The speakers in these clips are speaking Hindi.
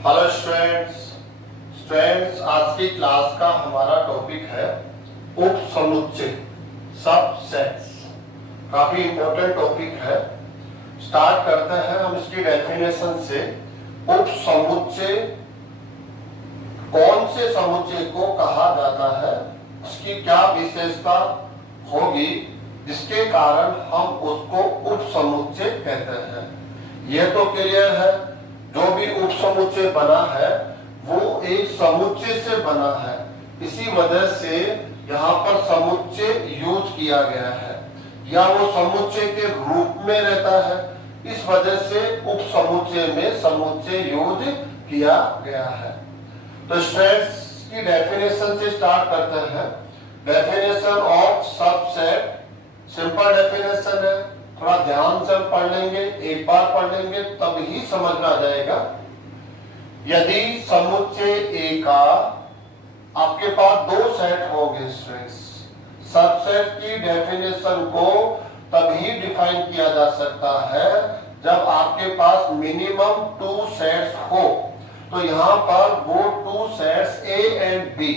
हेलो स्टूडेंट्स, आज की क्लास का हमारा टॉपिक है उपसमुच्चय, सबसेट्स। काफी इंपॉर्टेंट टॉपिक है। स्टार्ट करते हैं हम इसकी डेफिनेशन से। उपसमुच्चय कौन से समुच्चय को कहा जाता है, उसकी क्या विशेषता होगी जिसके कारण हम उसको उपसमुच्चय कहते हैं। यह तो क्लियर है, जो भी उपसमुच्चय बना है वो एक समुच्चय से बना है, इसी वजह से यहाँ पर समुच्चय यूज किया गया है, या वो समुच्चय के रूप में रहता है, इस वजह से उपसमुच्चय में समुच्चय यूज किया गया है। तो स्टूडेंट्स की डेफिनेशन से स्टार्ट करते हैं। Definition of subset simple definition है, थोड़ा ध्यान से पढ़ लेंगे, एक बार पढ़ लेंगे तब ही समझ में आ जाएगा। यदि समुच्चय ए का आपके पास दो सेट होंगे स्टूडेंट्स, सबसेट की डेफिनेशन को तभी डिफाइन किया जा सकता है जब आपके पास मिनिमम 2 सेट्स हो। तो यहाँ पर वो 2 सेट्स ए एंड बी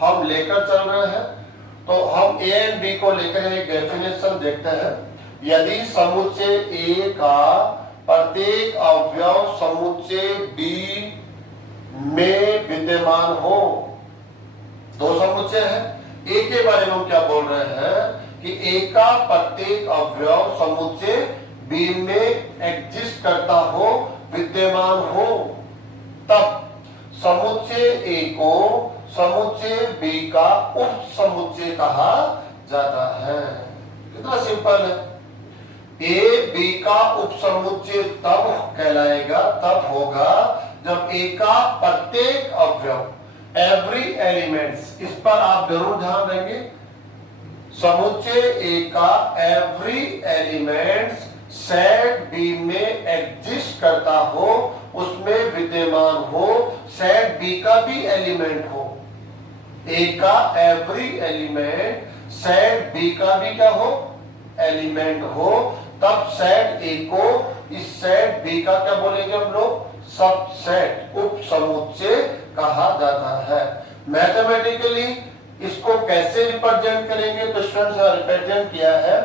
हम लेकर चल रहे हैं, तो हम ए एंड बी को लेकर एक डेफिनेशन देखते हैं। यदि समुच्चय ए का प्रत्येक अवयव समुच्चय बी में विद्यमान हो, दो समुच्चय है, ए के बारे में हम क्या बोल रहे हैं कि ए का प्रत्येक अवयव समुच्चय बी में एग्जिस्ट करता हो, विद्यमान हो, तब समुच्चय ए को समुच्चय बी का उप समुच्चय कहा जाता है। कितना सिंपल है। ए बी का उपसमुच्चय तब कहलाएगा, तब होगा जब ए का प्रत्येक अवयव एवरी एलिमेंट्स, इस पर आप जरूर ध्यान देंगे, समुच्चय ए का एवरी एलिमेंट्स सेट बी में एग्जिस्ट करता हो, उसमें विद्यमान हो, सेट बी का भी एलिमेंट हो। ए का एवरी एलिमेंट सेट बी का भी क्या हो, एलिमेंट हो, तब सेट ए को इस सेट बी का क्या बोलेंगे हम लोग, सबसेट, उपसमुच्चय कहा जाता है। मैथमेटिकली इसको कैसे रिप्रेजेंट करेंगे, तो स्टूडेंट्स रिप्रेजेंट किया है,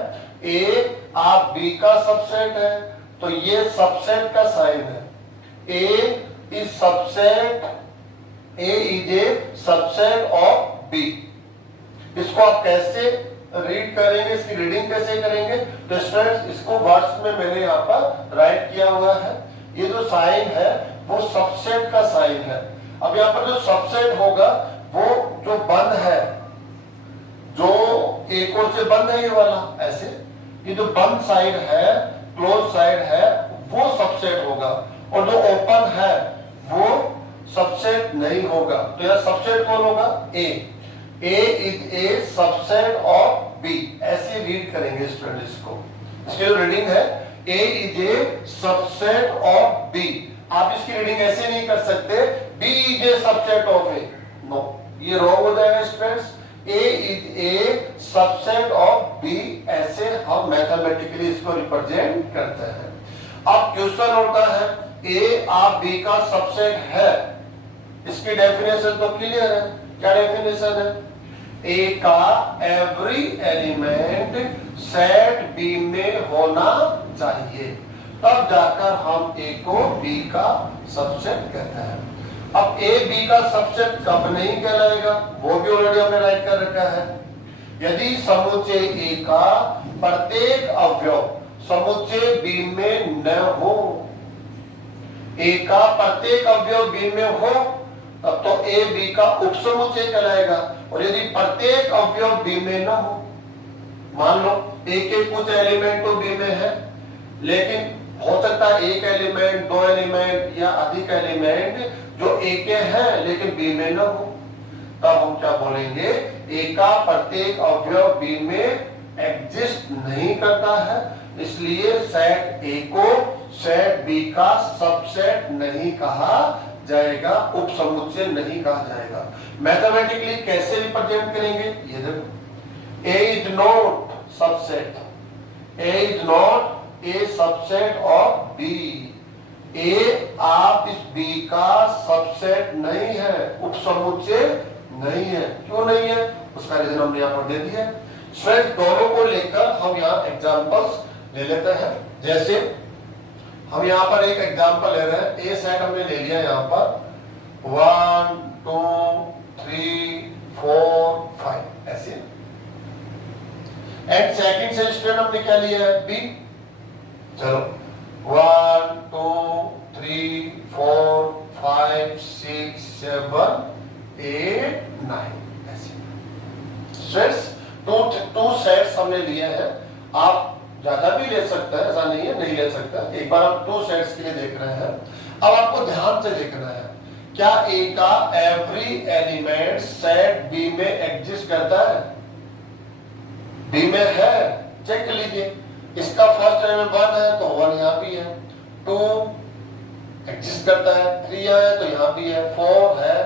ए आप बी का सबसेट है तो ये सबसेट का साइन है। A is subset, A is a subset of B. इसको आप कैसे रीड करेंगे, इसकी रीडिंग कैसे करेंगे, तो स्टूडेंट्स इसको वर्ड्स में मैंने यहाँ पर राइट किया हुआ है। ये जो साइन है वो सबसेट का साइन है। अब यहाँ पर जो सबसेट होगा वो जो बंद है, जो एक और से बंद है ये वाला, ऐसे ये जो बंद साइड है, क्लोज साइड है, वो सबसेट होगा, और जो ओपन है वो सबसेट नहीं होगा। तो यह सबसेट कौन होगा, A is a subset of B, ऐसे रीड करेंगे स्टूडेंट इसको। इसकी जो रीडिंग है, A is a subset of B, आप इसकी रीडिंग ऐसे नहीं कर सकते, B is a subset of A, no, ये रॉन्ग हो जाएगा students. A is a subset of B, ऐसे हम मैथमेटिकली इसको रिप्रेजेंट करते हैं। अब क्वेश्चन होता है, ए आप बी का सबसेट है, इसकी डेफिनेशन तो क्लियर है। क्या डेफिनेशन है, ए का एवरी एलिमेंट सेट बी में होना चाहिए, तब जाकर हम ए को बी का सबसेट कहते हैं। अब ए बी का सबसेट कब नहीं कहलाएगा, वो भी ऑलरेडी हमने राइट कर रखा है। यदि समुच्चय ए का प्रत्येक अवयव समुच्चय बी में न हो, ए का प्रत्येक अवयव बी में हो, तब तो ए बी का उपसमुच्चय कहलाएगा। और यदि प्रत्येक अवयव बी में न हो, मान लो ए के कुछ एलिमेंट तो बी में है, लेकिन हो सकता है एक एलिमेंट, दो एलिमेंट या अधिक एलिमेंट जो ए के हैं लेकिन बी में न हो, तब हम क्या बोलेंगे, ए का प्रत्येक अवयव बी में एग्जिस्ट नहीं करता है, इसलिए सेट ए को सेट बी का सबसेट नहीं कहा जाएगा, उपसमुच्चय नहीं कहा जाएगा। मैथमेटिकली कैसे रिप्रेजेंट करेंगे, ये देखो, A is not subset, A is not a subset of B, A आप इस बी का सबसेट नहीं है, उपसमुच्चय नहीं है। क्यों नहीं है, उसका रीजन हमने यहाँ पर दे दिया। स्टूडेंट दोनों को लेकर हम यहाँ एग्जांपल्स ले लेते हैं। जैसे हम यहाँ पर एक एग्जांपल ले रहे हैं, ए सेट हमने ले लिया यहाँ पर 1 2 3 4 5 ऐसे। एंड सेकंड से स्टूडेंट हमने क्या लिया है, बी। चलो 1 2 3 4 5 6 7 8 9 ऐसे। स्ट्रेट्स टू सेट्स हमने लिए हैं, आप ज्यादा भी ले सकते हैं, ऐसा नहीं है नहीं ले सकता। एक बार हम 2 सेट्स के लिए देख रहे हैं। अब आपको ध्यान से देखना है, क्या ए का एवरी एलिमेंट सेट बी में एग्जिस्ट करता है? बी में है, चेक कर लीजिए। इसका फर्स्ट एलिमेंट 1 है तो 1 यहाँ भी है, 2 एग्जिस्ट करता है, 3 यहाँ है तो यहाँ भी है, 4 है,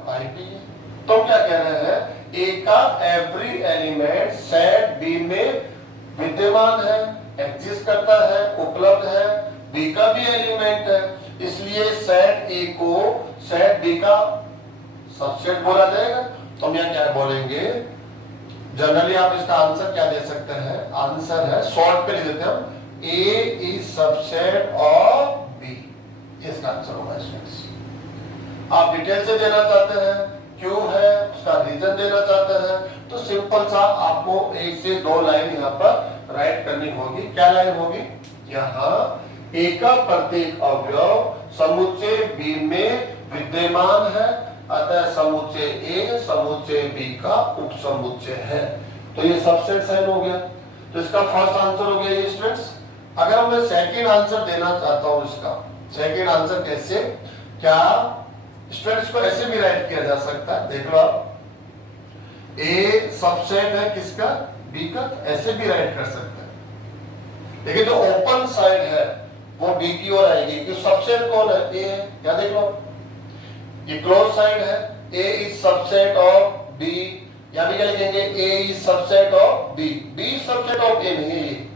5 भी है। तो क्या कह रहे हैं, ए का एवरी एलिमेंट सेट बी में विद्यमान है, एग्जिस्ट करता है, उपलब्ध है, बी का भी एलिमेंट है, इसलिए सेट ए को सेट बी का सबसेट बोला जाएगा। तो हम यहाँ क्या बोलेंगे, जनरली आप इसका आंसर क्या दे सकते हैं, आंसर है शॉर्ट पे लिख देते हैं हम, ए इज सबसेट ऑफ बी, इसका आंसर होगा स्टूडेंट्स। आप डिटेल से देना चाहते हैं, क्यों है उसका रीजन देना चाहते हैं, तो सिंपल सा आपको 1 से 2 लाइन यहाँ पर राइट करनी होगी। क्या लाइन होगी, यहाँ ए का प्रत्येक अवयव समुच्चय बी में विद्यमान है, अतः समुच्चय ए समुच्चय बी का उपसमुच्चय है। तो ये सबसेट साइन हो गया। तो इसका फर्स्ट आंसर हो गया ये स्टूडेंट्स। अगर मैं सेकंड आंसर देना चाहता हूं, इसका सेकंड आंसर कैसे, क्या स्टूडेंट्स को ऐसे भी राइट किया जा सकता है, देख लो आप, ए सबसेट है किसका, बी का, ऐसे भी राइट कर सकते हैं। लेकिन जो ओपन साइड है वो बी की ओर आएगी, क्योंकि सबसेट कौन है, ए है। क्या देख लो, ये क्लोज साइड है, A is subset of B, या भी क्या लिखेंगे, A is subset of B, B subset of A नहीं है, ये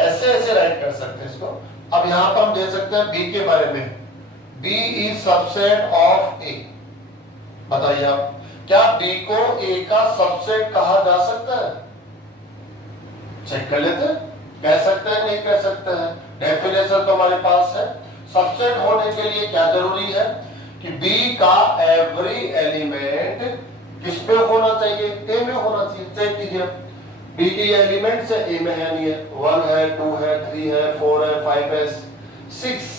ऐसे ऐसे राइट कर सकते हैं इसको। अब यहां पर हम दे सकते हैं बी के बारे में, B is subset of A। बताइए आप, क्या B को A का सबसेट कहा जा सकता है? चेक कर लेते हैं, कह सकते हैं नहीं कह सकते हैं। डेफिनेशन तो हमारे पास है। सबसेट होने के लिए क्या जरूरी है कि B का एवरी एलिमेंट किस पे होना चाहिए, A में होना चाहिए। चेक कीजिए, B की एलिमेंट से A में है नहीं है, 1 है, 2 है, 3 है, 4 है, 5 है, 6,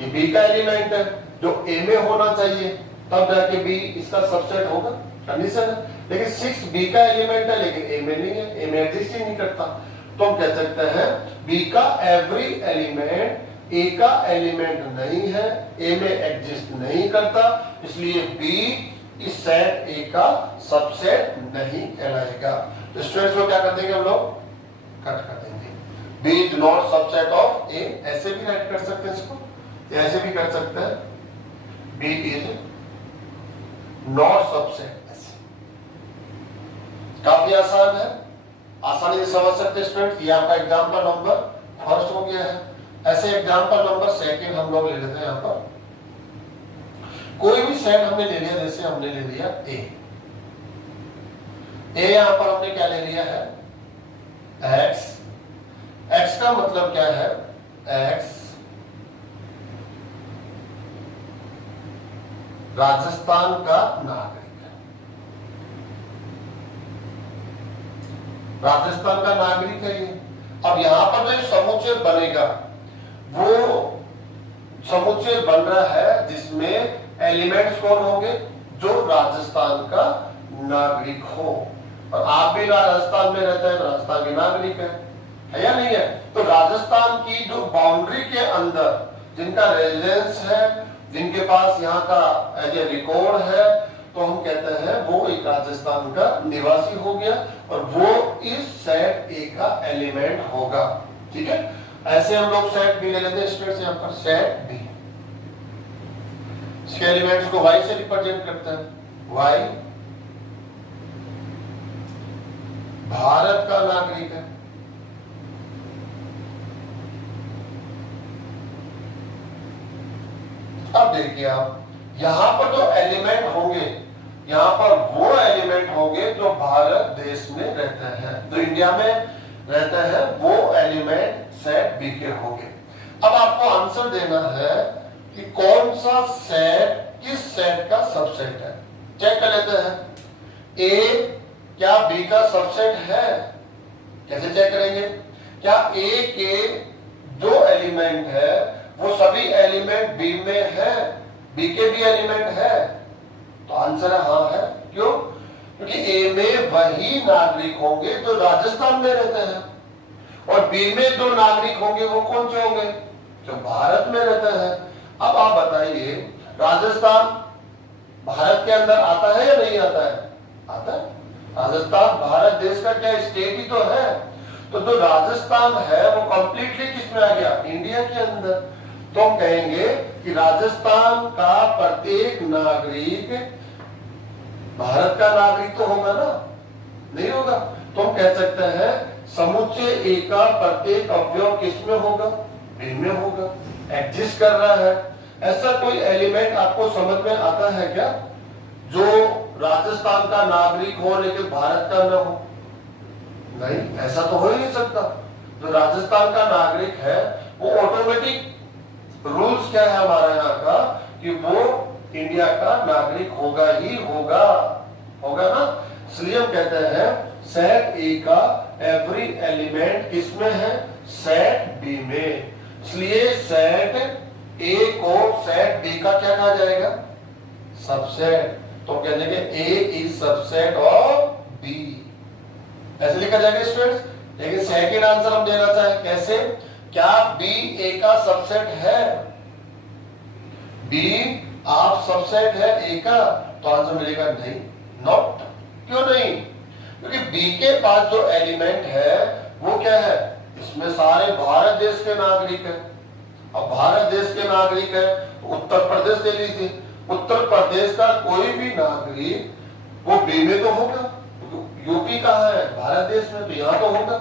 ये बी का एलिमेंट है जो ए में होना चाहिए, तब जाके बी इसका सबसेट होगा, कंडीशन है। लेकिन 6 बी का एलिमेंट है लेकिन ए में नहीं है, ए में एग्जिस्ट ही नहीं करता। तो हम कह सकते हैं बी का एवरी एलिमेंट ए का एलिमेंट नहीं है, ए में एग्जिस्ट नहीं करता, इसलिए बी इस सेट ए का सबसेट नहीं कहलाएगा। तो स्टूडेंट्स को क्या कर देंगे हम लोग, कट कर देंगे। B is not subset of A, ऐसे भी राइट कर सकते हैं इसको, ऐसे भी कर सकते हैं, B इज नॉट सबसेट। काफी आसान है, आसानी से समझ सकते स्टूडेंट। ये आपका एग्जांपल नंबर फर्स्ट हो गया है। ऐसे एग्जांपल नंबर सेकंड हम लोग ले लेते हैं। यहाँ पर कोई भी सेट हमने ले लिया, जैसे हमने ले लिया A, यहाँ पर हमने क्या ले लिया है, X। X का मतलब क्या है, X राजस्थान का नागरिक है, राजस्थान का नागरिक है ये। अब यहां पर जो समुच्चय बनेगा वो समुच्चय बन रहा है जिसमें एलिमेंट्स कौन होंगे, जो राजस्थान का नागरिक हो। और आप भी राजस्थान में रहते हैं, राजस्थान के नागरिक है या नहीं है। तो राजस्थान की जो बाउंड्री के अंदर जिनका रेजिडेंस है, जिनके पास यहाँ का एज ए रिकॉर्ड है, तो हम कहते हैं वो एक राजस्थान का निवासी हो गया और वो इस सेट ए का एलिमेंट होगा। ठीक है, ऐसे हम लोग सेट बी ले लेते हैं स्टूडेंट्स। यहाँ पर सेट बी, इसके एलिमेंट्स को वाई से रिप्रेजेंट करते हैं। वाई भारत का नागरिक है, अब देखिए आप, यहाँ पर जो एलिमेंट होंगे, यहाँ पर वो एलिमेंट होंगे जो भारत देश में रहते हैं, जो इंडिया में रहते हैं, वो एलिमेंट सेट बी के होंगे। अब आपको आंसर देना है कि कौन सा सेट किस सेट का सबसेट है। चेक कर लेते हैं, ए क्या बी का सबसेट है? कैसे चेक करेंगे? क्या ए के जो एलिमेंट है वो सभी एलिमेंट बी में है, बी के भी एलिमेंट है? तो आंसर है हाँ है। क्यों? क्योंकि ए में वही नागरिक होंगे जो राजस्थान में रहते हैं, और बी में जो नागरिक होंगे वो कौन से होंगे? जो भारत में रहते हैं। अब आप बताइए, राजस्थान भारत के अंदर आता है या नहीं आता है? आता है। राजस्थान भारत देश का क्या स्टेट ही तो है। तो जो राजस्थान है वो कंप्लीटली किस में आ गया? इंडिया के अंदर। तो हम कहेंगे कि राजस्थान का प्रत्येक नागरिक भारत का नागरिक तो होगा ना? नहीं होगा। तो हम कह सकते हैं समुच्चय ए का प्रत्येक अवयव किसमें होगा? बी में होगा। एग्जिस्ट कर रहा है। ऐसा कोई एलिमेंट आपको समझ में आता है क्या जो राजस्थान का नागरिक हो लेकिन भारत का न हो? नहीं, ऐसा तो हो ही नहीं सकता। जो राजस्थान का नागरिक है वो ऑटोमेटिक रूल्स क्या है हमारा यहाँ का कि वो इंडिया का नागरिक होगा ही होगा, होगा ना? इसलिए हम कहते हैं सेट ए का एवरी एलिमेंट किसमें है? सेट बी में। इसलिए सेट ए को सेट बी का क्या कहा जाएगा? सबसेट। तो कह देंगे ए इज सबसेट ऑफ बी, ऐसे लिखा जाएगा स्टूडेंट्स। लेकिन सेकंड आंसर हम देना चाहें कैसे? क्या बी ए का सबसेट है? बी आप सबसेट है ए का? तो आंसर मिलेगा नहीं, नॉट। क्यों नहीं? क्योंकि बी के पास जो एलिमेंट है वो क्या है? इसमें सारे भारत देश के नागरिक है। अब भारत देश के नागरिक है, उत्तर प्रदेश ले लीजिए, उत्तर प्रदेश का कोई भी नागरिक वो बी में तो होगा। यूपी कहाँ है? भारत देश में, तो यहाँ तो होगा।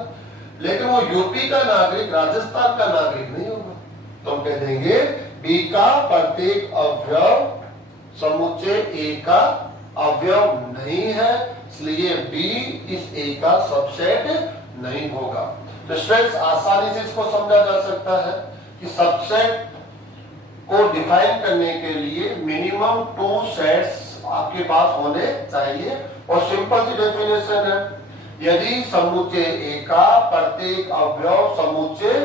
लेकिन वो यूपी का नागरिक राजस्थान का नागरिक नहीं होगा। तो हम कह देंगे बी का प्रत्येक अवयव समुच्चय ए का अवयव नहीं है, इसलिए बी इस ए का सबसेट नहीं होगा। तो स्टूडेंट्स आसानी से इसको समझा जा सकता है कि सबसेट को डिफाइन करने के लिए मिनिमम 2 सेट्स आपके पास होने चाहिए। और सिंपल सी डेफिनेशन है, यदि समुच्चय ए का प्रत्येक अवयव समुच्चय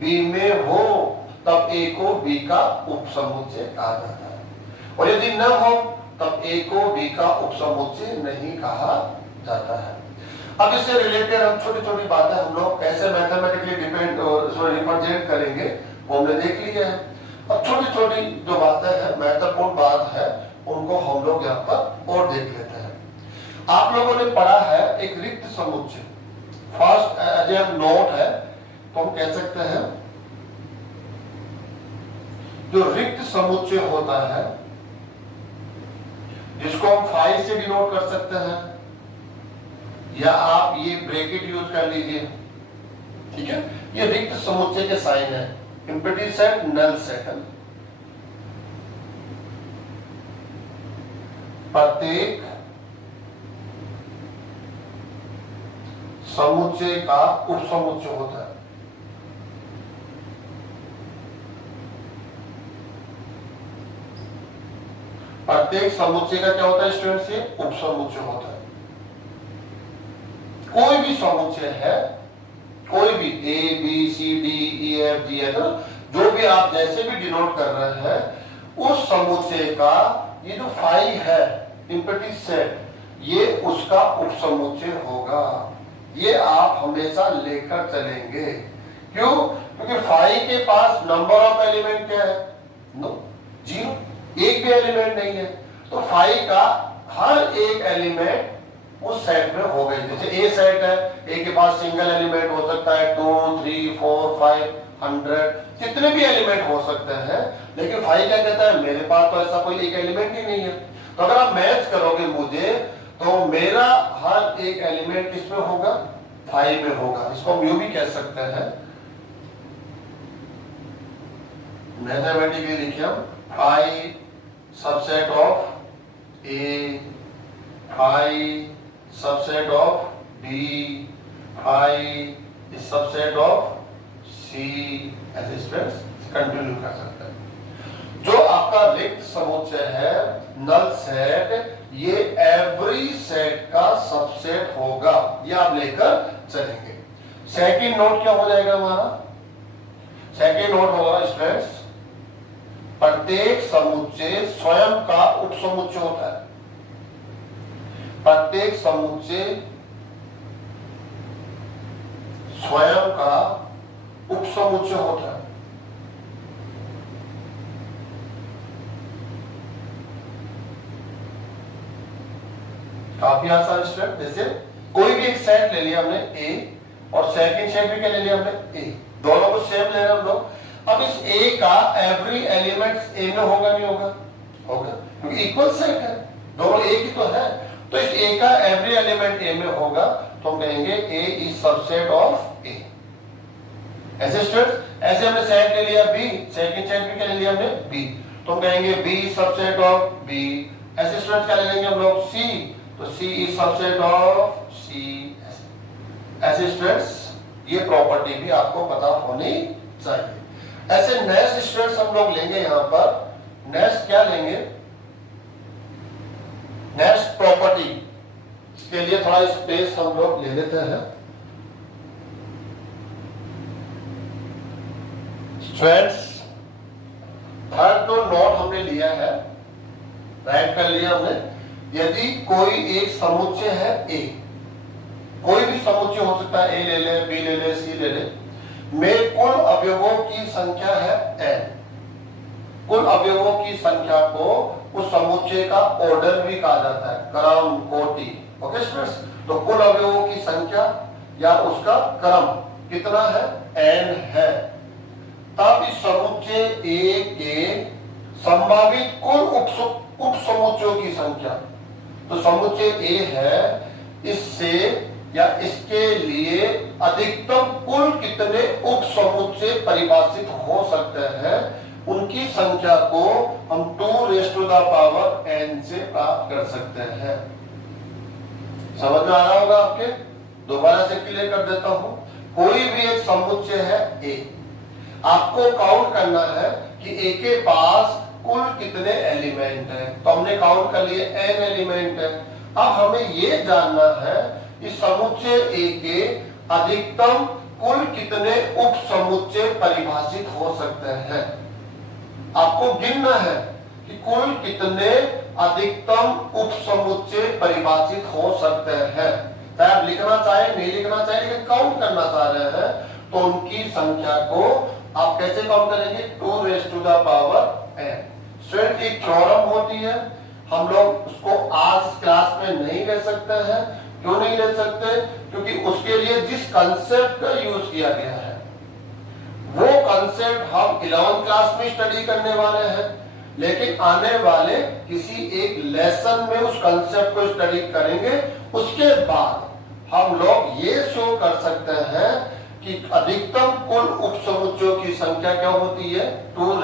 बी में हो तब ए को बी का उपसमुच्चय कहा जाता है, और यदि न हो तब ए को बी का उपसमुच्चय नहीं कहा जाता है। अब इससे रिलेटेड हम छोटी छोटी बातें हम लोग कैसे मैथमेटिकली रिप्रेजेंट करेंगे वो हमने देख लिया है। अब छोटी छोटी जो बातें हैं, महत्वपूर्ण बात है, उनको हम लोग यहाँ पर और देख लेते हैं। आप लोगों ने पढ़ा है एक रिक्त समुच्चय, फर्स्ट एज नोट है, तो हम कह सकते हैं जो रिक्त समुच्चय होता है जिसको हम फाई से डिनोट कर सकते हैं, या आप ये ब्रैकेट यूज कर लीजिए, ठीक है? ये रिक्त समुच्चय के साइन है, एम्प्टी सेट, नल सेट है। प्रत्येक समुच्चय का उपसमुच्चय होता है। प्रत्येक समुच्चय का क्या होता है स्टूडेंट्स? ये उपसमुच्चय होता है। कोई भी समुच्चय है, कोई भी A B C D E F G है, तो जो भी आप जैसे भी डिनोट कर रहे हैं, उस समुच्चय का ये जो फाई है एम्प्टी सेट, ये उसका उपसमुच्चय होगा। ये आप हमेशा लेकर चलेंगे। क्यों? क्योंकि फाई के पास नंबर ऑफ एलिमेंट क्या है? नो, 0, एक भी एलिमेंट नहीं है। तो फाई का हर एक एलिमेंट उस सेट में हो गई। जैसे ए सेट है, ए के पास सिंगल एलिमेंट हो सकता है 2 3 4 5 100, कितने भी एलिमेंट हो सकते हैं। लेकिन फाई क्या कहता है? मेरे पास तो ऐसा कोई एक एलिमेंट ही नहीं है। तो अगर आप मैच करोगे मुझे, तो मेरा हर एक एलिमेंट किसमें होगा? फाई में होगा। इसको हम यूं भी कह सकते हैं मैथमेटिकली लिखे हम phi subset of A, phi subset of B, phi subset of C, ऐसे स्टेप्स कंटिन्यू कर सकते हैं। जो आपका रिक्त समुच्चय है नल सेट, ये एवरी सेट का सबसेट होगा, ये आप लेकर चलेंगे। सेकंड नोट क्या हो जाएगा हमारा? सेकंड नोट होगा स्टूडेंट्स, प्रत्येक समुच्चय स्वयं का उपसमुच्चय होता है। प्रत्येक समुच्चय स्वयं का उपसमुच्चय होता है। काफी आसान स्टेप। जैसे कोई भी एक सेट ले लिया हमने ए, और सेकंड सेट भी क्या ले लिया हमने ए, दोनों को सेम ले रहे हैं हम लोग। अब इस ए का एवरी एलिमेंट ए में होगा नहीं होगा? होगा, क्योंकि इक्वल सेट है, दोनों एक ही तो है। तो इस ए का एवरी एलिमेंट ए में होगा, तो हम कहेंगे ए इज सबसेट ऑफ ए। ऐसे स्टूडेंट्स, ऐसे हमने सेट ले लिया बी, सेकंड सेट भी क्या ले लिया हमने बी, तो हम कहेंगे बी सबसेट ऑफ बी। ऐसे स्टूडेंट्स क्या ले लेंगे हम लोग सी, तो सी इज सबसेट ऑफ सी। ऐसे स्टूडेंट्स ये प्रॉपर्टी भी आपको पता होनी चाहिए। ऐसे नेक्स्ट स्टूडेंट्स हम लोग लेंगे, यहां पर नेक्स्ट क्या लेंगे? नेक्स्ट प्रॉपर्टी के लिए थोड़ा स्पेस हम लोग ले लेते हैं। स्टूडेंट्स थर्ड जो नोट हमने लिया है, राइट कर लिया हमने। यदि कोई एक समुच्चय है ए, कोई भी समुच्चय हो सकता है, ए ले ले, बी ले ले, सी ले ले, में कुल अवयवों की संख्या है n। कुल अवयवों की संख्या को उस समुच्चय का ऑर्डर भी कहा जाता है, क्रम, कोटि। ओके स्टूडेंट्स, तो कुल अवयवों की संख्या या उसका क्रम कितना है? n है। तब इस समुच्चय ए के संभावित कुल उपसमुच्चयों की संख्या, तो समुच्चय ए है, इससे या इसके लिए अधिकतम कुल कितने उपसमुच्चय परिभाषित हो सकते हैं, उनकी संख्या को हम 2n से प्राप्त कर सकते हैं। समझ में आ रहा होगा आपके? दोबारा से क्लियर कर देता हूं। कोई भी एक समुच्चय है ए, आपको काउंट करना है कि ए के पास कुल कितने एलिमेंट हैं, तो हमने काउंट कर लिए n एलिमेंट है। अब हमें यह जानना है इस समुच्चय ए के अधिकतम कुल कितने उपसमुच्चय परिभाषित हो सकते हैं। आपको गिनना है कि कुल कितने अधिकतम उपसमुच्चय परिभाषित हो सकते हैं। चाहे आप लिखना चाहे, नहीं लिखना चाहे, लेकिन काउंट करना चाह रहे हैं, तो उनकी संख्या को आप कैसे काउंट करेंगे? 2n। स्टूडेंट एक थ्योरम होती है, हम लोग उसको आज क्लास में नहीं ले सकते हैं। क्यों नहीं ले सकते? क्योंकि उसके लिए जिस कंसेप्ट का यूज किया गया है वो कंसेप्ट हम 11th क्लास में स्टडी करने वाले हैं, लेकिन आने वाले किसी एक लेसन में उस कंसेप्ट को स्टडी करेंगे। उसके बाद हम लोग ये शो कर सकते हैं कि अधिकतम कुल उपसमुच्चयों की संख्या क्या होती है? 2n।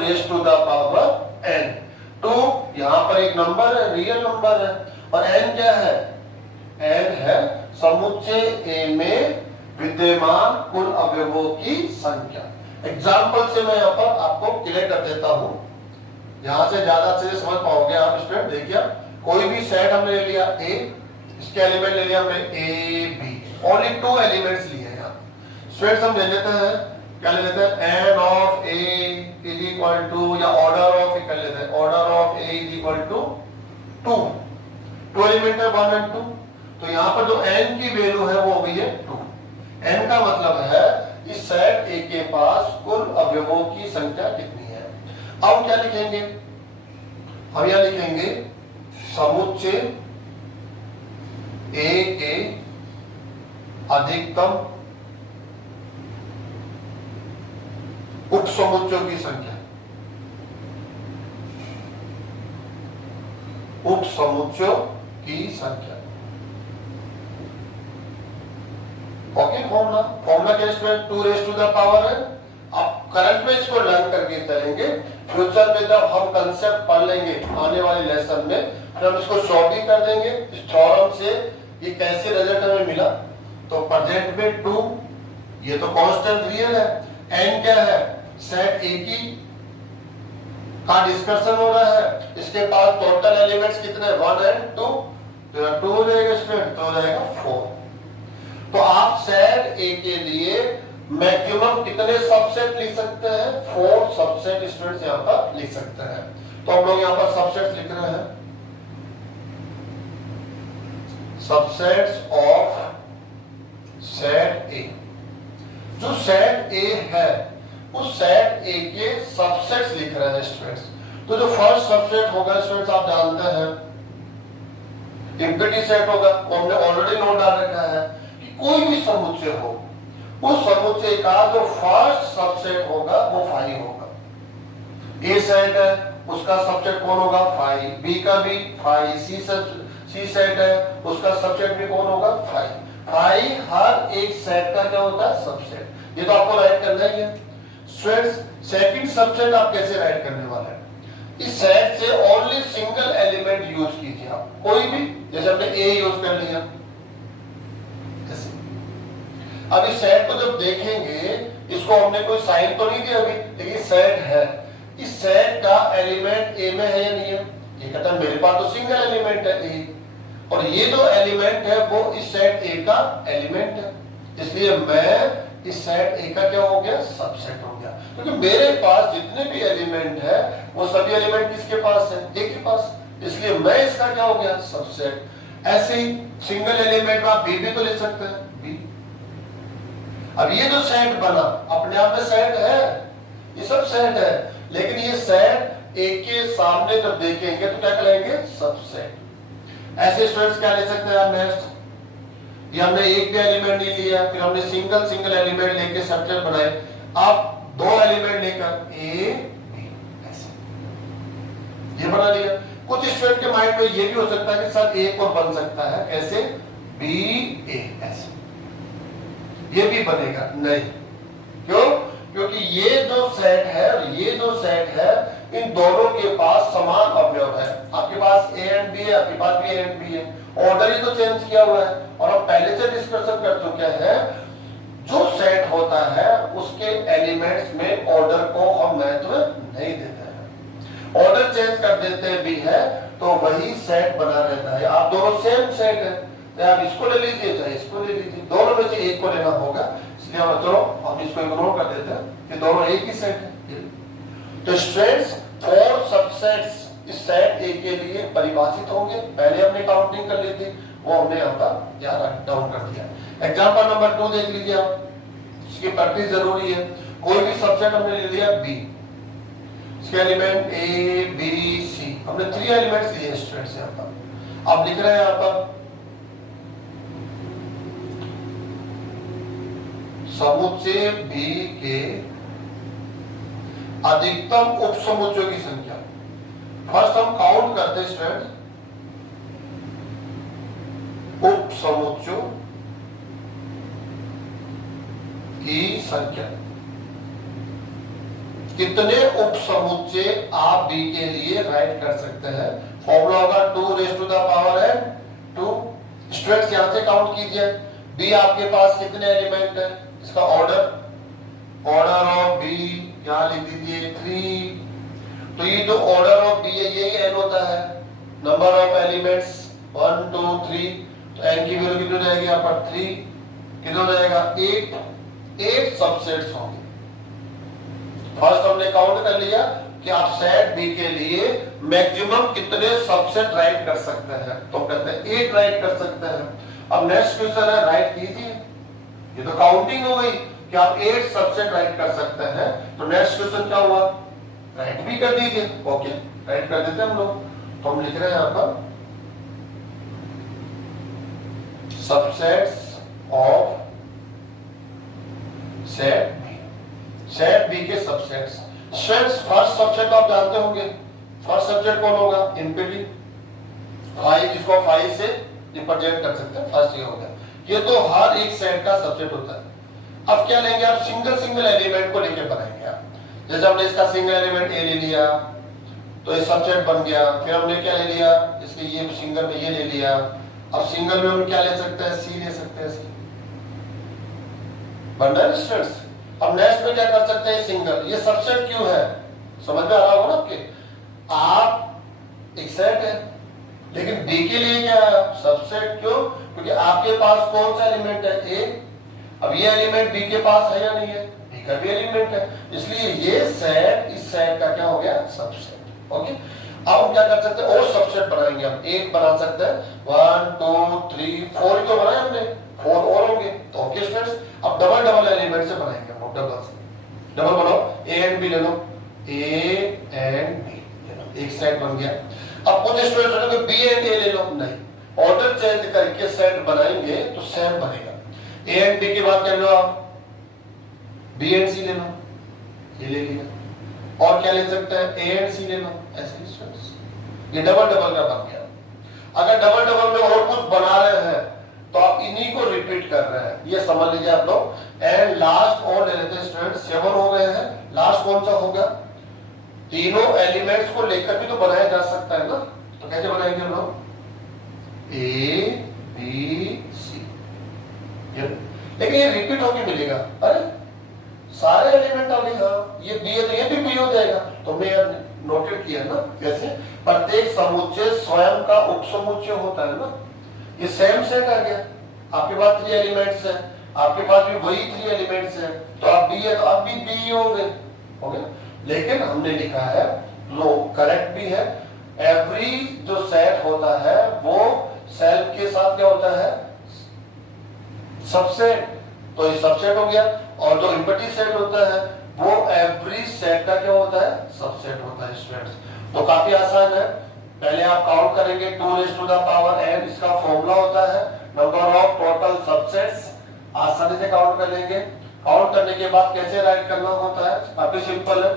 2 यहां पर एक नंबर है, रियल नंबर है, और n क्या है? n है समुच्चय ए में विद्यमान कुल अवयवों की संख्या। एग्जाम्पल से मैं यहाँ पर आपको क्लियर कर देता हूं, यहां से ज्यादा अच्छे से समझ पाओगे आप स्टूडेंट। देखिए कोई भी सेट हमने ले लिया ए, इसके एलिमेंट ले लिया हमने ए बी, ओनली 2 एलिमेंट्स लिए हैं। स्टूडेंट्स हम ले लेते हैं, क्या ले लेते हैं? n of a is equal to, या ऑर्डर ऑफ कर लेते हैं, order of a is equal to 2। 2 element है 1 और 2, तो यहाँ पर जो n की वैल्यू है वो भी है 2। n का मतलब है इस सेट A के पास कुल अवयवों की संख्या कितनी है। अब क्या लिखेंगे? हम यहां लिखेंगे समुच्चय A के अधिकतम उपसमुच्चयों की संख्या, उपसमुच्चयों की संख्या। ओके, फॉर्मूला क्या स्टूडेंट? 2n। अब करंट में इसको लर्न करके चलेंगे। फ्यूचर में जब हम कंसेप्ट पढ़ लेंगे आने वाले लेसन में, फिर हम इसको शो भी कर देंगे इस थ्योरम से ये कैसे रिजल्ट हमें मिला। तो प्रेजेंट में 2, ये तो कांस्टेंट रियल है। एन क्या है, सेट ए की का डिस्कशन हो रहा है, इसके पास टोटल एलिमेंट्स कितने 1 और 2, तो 2 हो जाएगा स्टूडेंट, तो हो जाएगा 4। तो आप सेट ए के लिए मैक्सिमम कितने सबसेट लिख सकते हैं, 4 सबसेट स्टूडेंट्स यहां पर लिख सकते हैं। तो हम लोग यहां पर सबसेट लिख रहे हैं, सबसेट्स ऑफ सेट ए। जो सेट ए है उस सेट ए के सबसेट्स लिख रहे हैं स्टूडेंट्स। तो जो फर्स्ट सबसेट होगा स्टूडेंट्स आप जानते हैं एम्प्टी सेट होगा, वो हमने ऑलरेडी नोट डाल रखा है कि कोई भी समुच्चय हो, उस समुच्चय का जो फर्स्ट सबसेट होगा वो 5 होगा। ए सेट है उसका सबसेट कौन होगा 5, बी का भी 5, सी सेट है उसका सबसेट भी कौन होगा 5। 5 हर एक सेट का क्या होता है सबसेट। ये तो आपको राइट करना ही है। सेकंड सबसेट आप कैसे राइट करने वाले हैं, इस सेट से ओनली सिंगल एलिमेंट यूज कीजिए आप, कोई भी, जैसे हमने ए यूज कर लिया ऐसे। अब इस सेट को जब देखेंगे, इसको हमने कोई साइन तो नहीं दिया अभी, लेकिन सेट है, इस सेट का एलिमेंट ए में है या नहीं है, ये कहता है मेरे पास तो सिंगल एलिमेंट है ए, और ये जो एलिमेंट है वो इस सेट ए का एलिमेंट है, इसलिए मैं इस सेट ए का क्या हो गया सबसेट हो गया। क्योंकि मेरे पास जितने भी एलिमेंट है वो सभी एलिमेंट किसके पास है, ए के पास, इसलिए मैं इसका क्या हो गया सबसेट। ऐसे ही सिंगल एलिमेंट में आप बी भी तो ले सकते हैं, बी। अब ये जो सेट बना अपने आप में सेट है, ये सब सेट है, लेकिन ये सेट ए के सामने जब देखेंगे तो क्या कहेंगे सबसेट। ऐसे स्टूडेंट्स क्या ले सकते हैं नेक्स्ट, ये हमने एक भी एलिमेंट नहीं लिया, फिर हमने सिंगल एलिमेंट लेके सबसेट बनाए। आप 2 एलिमेंट लेकर ए बी ऐसे ये बना लिया। कुछ स्टूडेंट के माइंड में ये भी हो सकता है कि सर एक और बन सकता है, कैसे बी ए ऐसे, ये भी बनेगा नहीं, क्यों, क्योंकि ये जो सेट है और ये जो सेट है इन दोनों के पास समान अवयव है। आपके पास ए एंड बी है, आपके पास भी ए एंड बी है, ऑर्डर ही तो चेंज किया हुआ है। और हम पहले से डिस्कशन कर चुके हैं, जो सेट होता है उसके एलिमेंट्स में ऑर्डर को हम महत्व नहीं देते हैं, ऑर्डर चेंज कर देते भी है तो वही सेट बना रहता है। आप दोनों सेम सेट है, तो आप इसको ले लीजिए चाहे इसको ले लीजिए, दोनों में से एक को लेना होगा, इसलिए चलो हम इसको इग्नोर कर देते हैं कि दोनों एक ही सेट है। तो स्ट्रेट्स 4 सबसेट्स इस सेट ए के लिए परिभाषित होंगे, पहले हमने काउंटिंग कर ली थी, वो हमने यहाँ पर यहाँ डाउन कर दिया। एग्जांपल नंबर 2 देख लीजिए आप, इसकी प्रैक्टिस जरूरी है। कोई भी सबसेट हमने ले लिया बी, इसके एलिमेंट ए बी सी, हमने 3 एलिमेंट्स लिए स्टूडेंट्स यहाँ पर। अब लिख रहे हैं यहाँ पर समुच्चय बी के अधिकतम उप समुच्चयों की संख्या। फर्स्ट हम काउंट करते स्टूडेंट उप समुच्चयों की संख्या, कितने उप समुच्चय आप बी के लिए राइट कर सकते हैं। फॉर्मूला होगा 2 raise to the power n 2। Students यहां से काउंट कीजिए, बी आपके पास कितने एलिमेंट है, इसका ऑर्डर ऑफ बी यहां लिख दीजिए 3। तो ये जो ऑर्डर ऑफ बी है यही n होता है, नंबर ऑफ एलिमेंट्स 1 2 3, तो n की वैल्यू कितनी रहेगी यहाँ पर 3, कितना रहेगा 8 सबसेट्स होंगे। फर्स्ट हमने काउंट कर लिया कि आप सेट बी के लिए मैक्सिमम कितने सबसेट राइट कर सकते हैं, तो कहते हैं 8 राइट कर सकते हैं। अब नेक्स्ट क्वेश्चन है राइट कीजिए, ये तो काउंटिंग हो गई कि आप 8 सबसेट राइट कर सकते हैं, तो नेक्स्ट क्वेश्चन क्या हुआ, राइट भी कर दीजिए। ओके राइट कर देते हैं हम लोग, तो हम लिख रहे हैं यहां पर subsets of set B, set B के सबसेट्स। फर्स्ट सबसेट आप जानते होंगे, फर्स्ट सबसेट कौन होगा, इंफिनिटी 5, जिसको 5 से रिप्रेजेंट कर सकते हैं, फर्स्ट ये हो गया। ये तो हर एक सेट का सबसेट होता है। अब क्या लेंगे आप, सिंगल एलिमेंट को लेके बनाएंगे आप। जैसे हमने इसका सिंगल एलिमेंट ए ले लिया तो ये सबसेट बन गया, फिर हमने क्या ले लिया, इसके ये सिंगल में ये ले लिया। अब सिंगल में हम क्या ले सकते हैं, सी ले सकते हैं, सी बन रहा है स्टूडेंट्स। अब नेक्स्ट में क्या कर सकते हैं, सिंगल, ये सबसेट क्यों है, समझ में आ रहा होगा ना आपके। आप एक सेट है लेकिन बी के लिए क्या है, सबसेट, क्यों, क्योंकि आपके पास कौन सा एलिमेंट है, ए। अब ये एलिमेंट बी के पास है या नहीं है, बी का भी एलिमेंट है, इसलिए ये सेट इस सेट का क्या हो गया, सबसेट। ओके, अब हम क्या कर सकते हैं, और सबसेट बनाएंगे, हम एक बना सकते हैं, 1 2 3 4 तो बनाए हमने, 4 और होंगे तो ओके स्टूडेंट्स। अब डबल डबल एलिमेंट से बनाएंगे हम, डबल से डबल बनाओ, ए एंड बी ले लो, ए एंड बी, एक सेट बन गया। अब कुछ स्टूडेंट्स बोलेंगे बी एंड ए ले लो, नहीं, ऑर्डर चेंज करके सेट बनाएंगे तो सेम बनेगा। ए एंड बी के बाद क्या लो आप, बी एंड सी ले लो, ये ले लिया, और क्या ले सकते हैं, ए एंड सी ले लो, ऐसे स्टूडेंट्स ये डबल डबल का बन गया। अगर डबल डबल में और कुछ बना रहे हैं तो आप इन्हीं को रिपीट कर रहे हैं, ये समझ लीजिए आप लोग। एंड लास्ट और ले लेते हैं स्टूडेंट्स, 7 हो गए हैं, लास्ट कौन सा होगा, तीनों एलिमेंट्स को लेकर भी तो बनाया जा सकता है ना, तो कैसे बनाएंगे हम लोग, ए बी सी, लेकिन ये रिपीट होके मिलेगा, अरे सारे एलिमेंट आ गए, हाँ ये बी है तो ये भी बी हो जाएगा, तो मैं नोटेड किया ना, कैसे प्रत्येक समुच्चय स्वयं का उपसमुच्चय होता है ना, ये सेम सेट आ गया, आपके पास 3 एलिमेंट्स है, आपके पास भी वही 3 एलिमेंट्स है, तो आप बी है तो आप भी बी होंगे, ओके। लेकिन हमने लिखा है, नो करेक्ट भी है, एवरी जो सेट होता है वो सेल्फ के साथ क्या होता है, सबसेट, तो ये सबसेट हो गया। और जो एम्प्टी सेट होता है वो एवरी सेट का क्या होता है, सबसेट होता है स्टूडेंट्स। तो काफी आसान है, पहले आप काउंट करेंगे 2 raised to the power n, इसका फॉर्मूला होता है नंबर ऑफ टोटल सबसेट्स, आसानी से काउंट कर लेंगे। काउंट करने के बाद कैसे राइट करना होता है, काफी सिंपल है,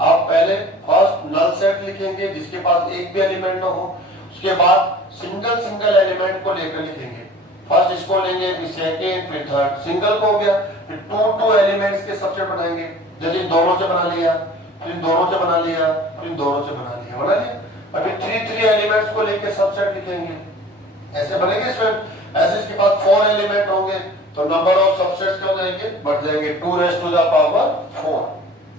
आप पहले फर्स्ट नल सेट लिखेंगे जिसके पास एक भी एलिमेंट ना हो, उसके बाद सिंगल सिंगल एलिमेंट को लेकर लिखेंगे, फर्स्ट इसको लेंगे, फिर सेकंड, फिर थर्ड, सिंगल को हो गया, फिर 2 एलिमेंट्स के सबसेट बनाएंगे, जैसे दोनों से बना लिया, फिर दोनों से बना लिया, फिर दोनों से बना लिया, अभी 3 एलिमेंट्स को लेकर सबसेट लिखेंगे, ऐसे बनेंगे इसमें। ऐसे इसके पास 4 एलिमेंट होंगे तो नंबर ऑफ सबसेट्स क्या हो जाएंगे, बढ़ जाएंगे, 2 raised to the power 4,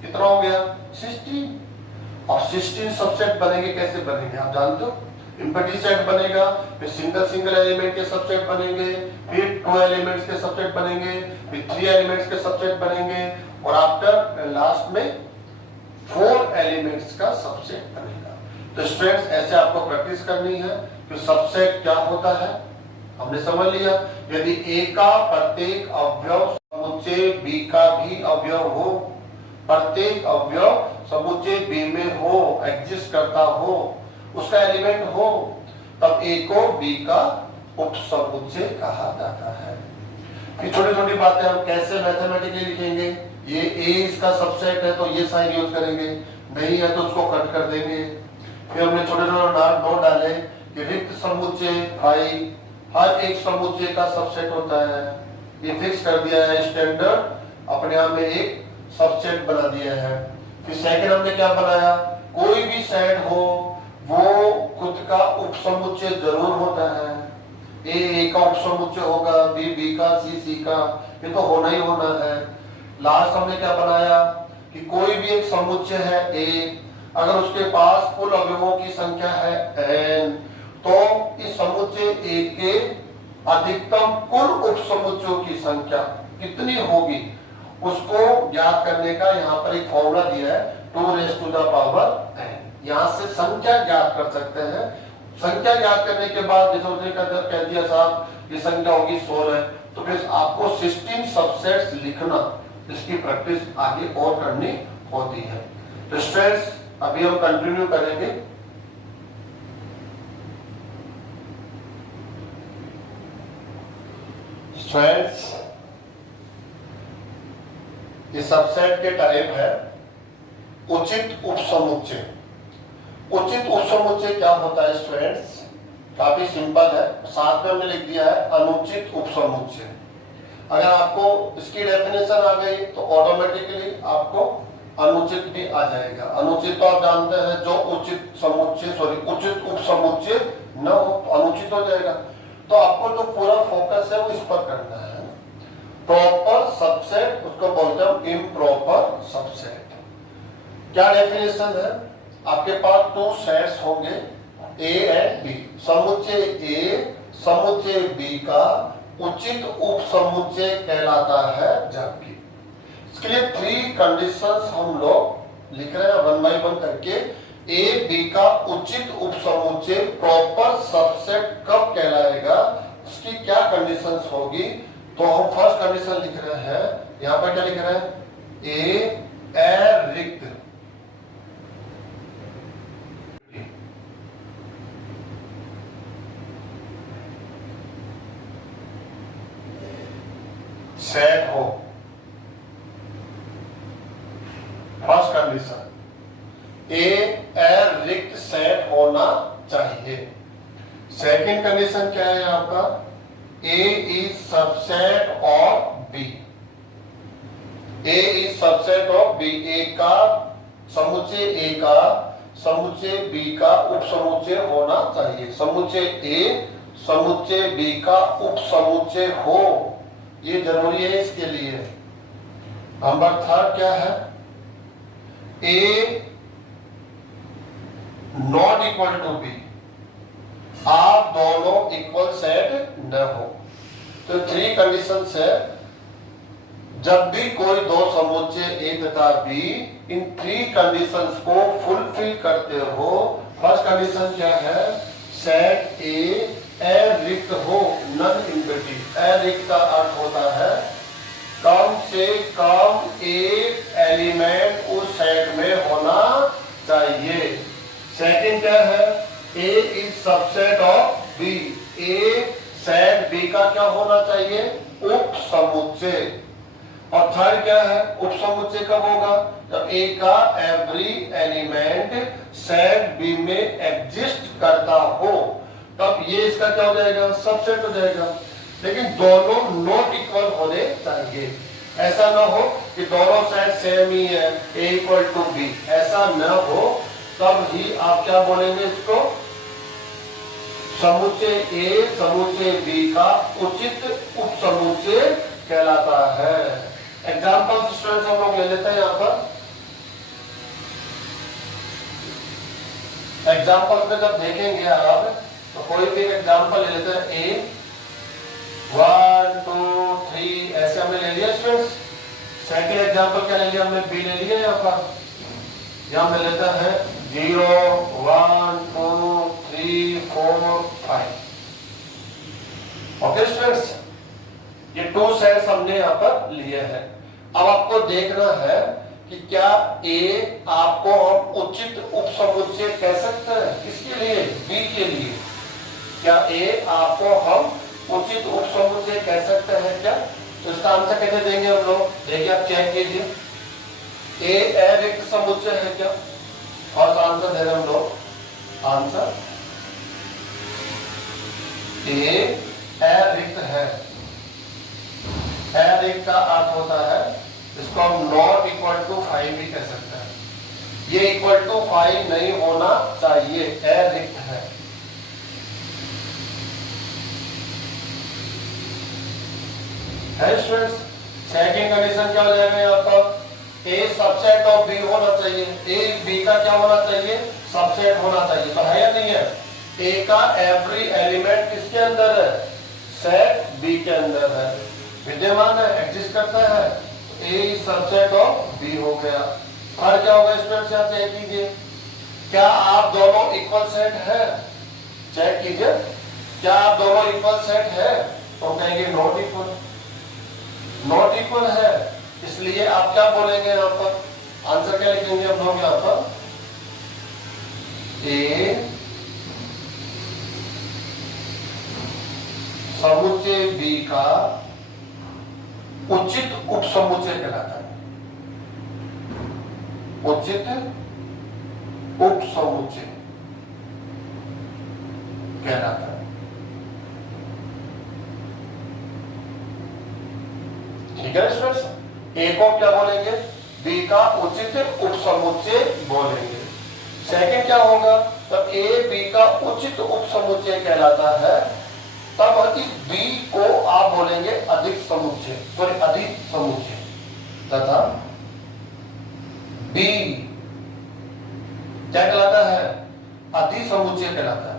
कितना हो गया, 16। और 16 सबसेट बनेंगे, कैसे बनेंगे आप जानते हो, एम्प्टी सेट बनेगा, फिर सिंगल सिंगल एलिमेंट के सबसेट बनेंगे, फिर 2 एलिमेंट्स के सबसेट बनेंगे, फिर 3 एलिमेंट्स के सबसेट बनेंगे, और आफ्टर लास्ट में 4 एलिमेंट्स का सबसेट बनेगा। तो स्टूडेंट्स ऐसे आपको प्रैक्टिस करनी है कि सबसेट क्या होता है, हमने समझ लिया। यदि ए का प्रत्येक अवयव समुच्चय बी का भी अवयव हो, प्रत्येक अवयव समुच्चय बी में हो, एग्जिस्ट करता हो, उसका एलिमेंट हो, तब ए को बी का उपसमुच्चय कहा जाता है। फिर छोटी छोटी बातें हम कैसे मैथमेटिकली लिखेंगे, ये ए इसका सबसेट है तो ये साइन यूज करेंगे, नहीं है तो उसको कट कर देंगे। फिर हमने छोटे छोटे नोट डाले कि रिक्त समुच्चय भाई हर एक समुच्चय का सबसेट होता है, ये फिक्स कर दिया है, स्टैंडर्ड अपने आप में एक सबसेट बना दिया है। फिर सेकंड हमने क्या बनाया, कोई भी सेट हो वो खुद का उपसमुच्चय जरूर होता है, ए का उपसमुच्चय होगा, बी का, सी का, ये तो होना ही होना है। लास्ट हमने क्या बनाया कि कोई भी एक समुच्चय है ए, अगर उसके पास कुल अवयवों की संख्या है n, तो इस समुच्चय ए के अधिकतम कुल उपसमुच्चयों की संख्या कितनी होगी उसको ज्ञात करने का यहाँ पर एक फॉर्मूला दिया है, 2 raised to the power n। यहाँ से संख्या ज्ञात कर सकते हैं। संख्या ज्ञात करने के बाद जैसे उसने कह दिया साहब ये संख्या होगी 16, तो फिर आपको 16 सबसेट्स लिखना, इसकी प्रैक्टिस आगे और करनी होती है। तो स्टूडेंट्स अभी हम कंटिन्यू करेंगे। स्टूडेंट्स ये सबसेट के टाइप है उचित उपसमुच्चय। उचित उपसमुच्चय क्या होता है स्टूडेंट्स, काफी सिंपल है, साथ में हमने लिख दिया है अनुचित उपसमुच्चय। अगर आपको इसकी डेफिनेशन आ गई तो ऑटोमेटिकली आपको अनुचित भी आ जाएगा। अनुचित तो आप जानते हैं जो उचित समुच्चय उचित उपसमुच्चय न हो तो अनुचित हो जाएगा। तो आपको जो पूरा फोकस है वो इस पर करना है। प्रॉपर सबसेट उसको बोलते हैं इम्प्रॉपर सबसेट। क्या डेफिनेशन है? आपके पास टू सेट्स होंगे ए एंड बी। समुच्चय ए समुच्चय बी का उचित उपसमुच्चय कहलाता है जबकि। इसके लिए 3 कंडीशंस हम लोग लिख रहे हैं 1 बाय 1 करके। ए बी का उचित उपसमुच्चय प्रॉपर सबसेट कब कहलाएगा, उसकी क्या कंडीशंस होगी। तो हम फर्स्ट कंडीशन लिख रहे हैं, यहां पर क्या लिख रहे हैं, ए रिक्त सेट हो। फर्स्ट कंडीशन ए रिक्त सेट होना चाहिए। सेकंड कंडीशन क्या है आपका, A is subset of B. A is subset of B. A का समुच्चय ए का समुच्चय बी का उपसमुच्चय होना चाहिए। समुच्चय ए समुच्चय बी का उपसमुच्चय हो, ये जरूरी है इसके लिए। नंबर 3 क्या है, ए नॉट इक्वल टू बी। आप दोनों इक्वल सेट न हो। तो 3 कंडीशंस है। जब भी कोई दो समुच्चय ए तथा बी इन 3 कंडीशंस को फुलफिल करते हो। फर्स्ट कंडीशन क्या है, सेट ए अरिक्त हो, नन इम्पिटी। अरिक्त का अर्थ होता है कम से कम एक एलिमेंट उस सेट में होना चाहिए। सेकंड क्या है, A is subset of B. A set B का क्या होना चाहिए, उपसमुच्चय। और थर्ड क्या है, उपसमुच्चय कब होगा, जब ए का एवरी एलिमेंट सेट बी में एग्जिस्ट करता हो, तब ये इसका क्या हो जाएगा, सबसेट हो जाएगा। लेकिन दोनों नॉट इक्वल होने चाहिए। ऐसा ना हो कि दोनों सेट सेम ही है, ए इक्वल टू बी, ऐसा न हो। तब ही आप क्या बोलेंगे इसको, समुच्चय ए समुच्चय बी का उचित उपसमुच्चय कहलाता है। एग्जाम्पल स्टूडेंट्स हम लोग ले लेते हैं। यहां पर एग्जाम्पल में जब देखेंगे आप तो कोई भी एग्जाम्पल ले लेते हैं। ए 1 2 3 ऐसे हमने ले लिया स्टूडेंट्स। सेकंड एग्जाम्पल क्या ले लिया हमने, बी ले लिया। यहाँ पर यहां में लेता है 0 1 2 3 4 5। ओके स्टूडेंट्स, ये 2 सेट्स हमने यहाँ पर लिए हैं। अब आपको देखना है कि क्या ए आपको हम उचित उपसमुच्चय कह सकते हैं, किसके लिए, बी के लिए। क्या ए आपको हम उचित उपसमुच्चय कह सकते हैं क्या? तो इसका आंसर कैसे देंगे हम लोग, देखिए आप चेक कीजिए। ए अरिक्त समुच्चय है क्या, और आंसर दे रहे हम लोग, आंसर ए अरिक्त है। अरिक्त का अर्थ होता है, इसको हम नॉट इक्वल टू 5 भी कह सकते हैं। ये इक्वल टू 5 नहीं होना चाहिए, अरिक्त है। स्टूडेंट्स, सेकंड कंडीशन क्या हो जाएगा यहाँ पर, ए सबसेट ऑफ बी होना चाहिए। ए बी का क्या होना चाहिए, सबसेट होना चाहिए। तो है या नहीं है, ए का एवरी एलिमेंट किसके अंदर है, सेट बी के अंदर है, विद्यमान है, एग्जिस्ट करता है। ए सबसेट ऑफ बी हो गया। और क्या होगा स्टूडेंट्स, यहाँ चेक कीजिए, क्या आप दोनों इक्वल सेट है, चेक कीजिए, क्या आप दोनों इक्वल सेट है, तो कहेंगे नॉट इक्वल। नॉट इक्वल है, इसलिए आप क्या बोलेंगे यहाँ पर, आंसर क्या लिखेंगे हम लोग यहाँ पर, ए समुच्चय बी का उचित उपसमुच्चय कहलाता है। उचित उपसमुच्चय कहलाता है। ठीक है स्टूडेंट्स, ए को क्या बोलेंगे, बी का उचित उपसमुच्चय बोलेंगे। सेकंड क्या होगा, तब ए बी का उचित उपसमुच्चय कहलाता है, तब इस बी को आप बोलेंगे अधिक समुच्चय, सॉरी अधिक समुच्चय, तथा बी क्या कहलाता है, अधिक समुच्चय कहलाता है।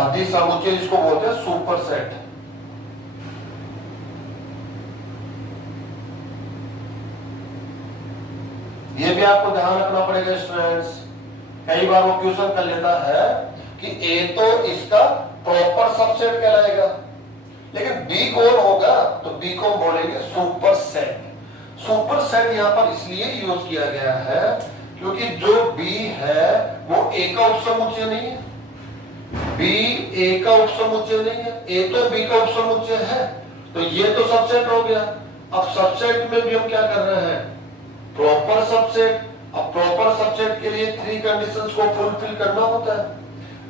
अधिक समुच्चय जिसको बोलते हैं सुपर सेट। ये भी आपको ध्यान रखना पड़ेगा स्टूडेंट्स। कई बार वो क्वेश्चन कर लेता है कि ए तो इसका प्रॉपर सबसेट कहलाएगा, लेकिन बी कौन होगा, तो बी को बोलेंगे सुपर सेट। सुपर सेट यहां पर इसलिए यूज किया गया है क्योंकि जो बी है वो ए का उपसमुच्चय नहीं है, बी ए का उपसमुच्चय नहीं है, ए तो बी का उपसमुच्चय है, तो ये तो सबसेट हो गया। अब सबसेट में भी हम क्या कर रहे हैं, प्रॉपर सबसेट। अब प्रॉपर सबसेट के लिए 3 कंडीशंस को फुलफिल करना होता है।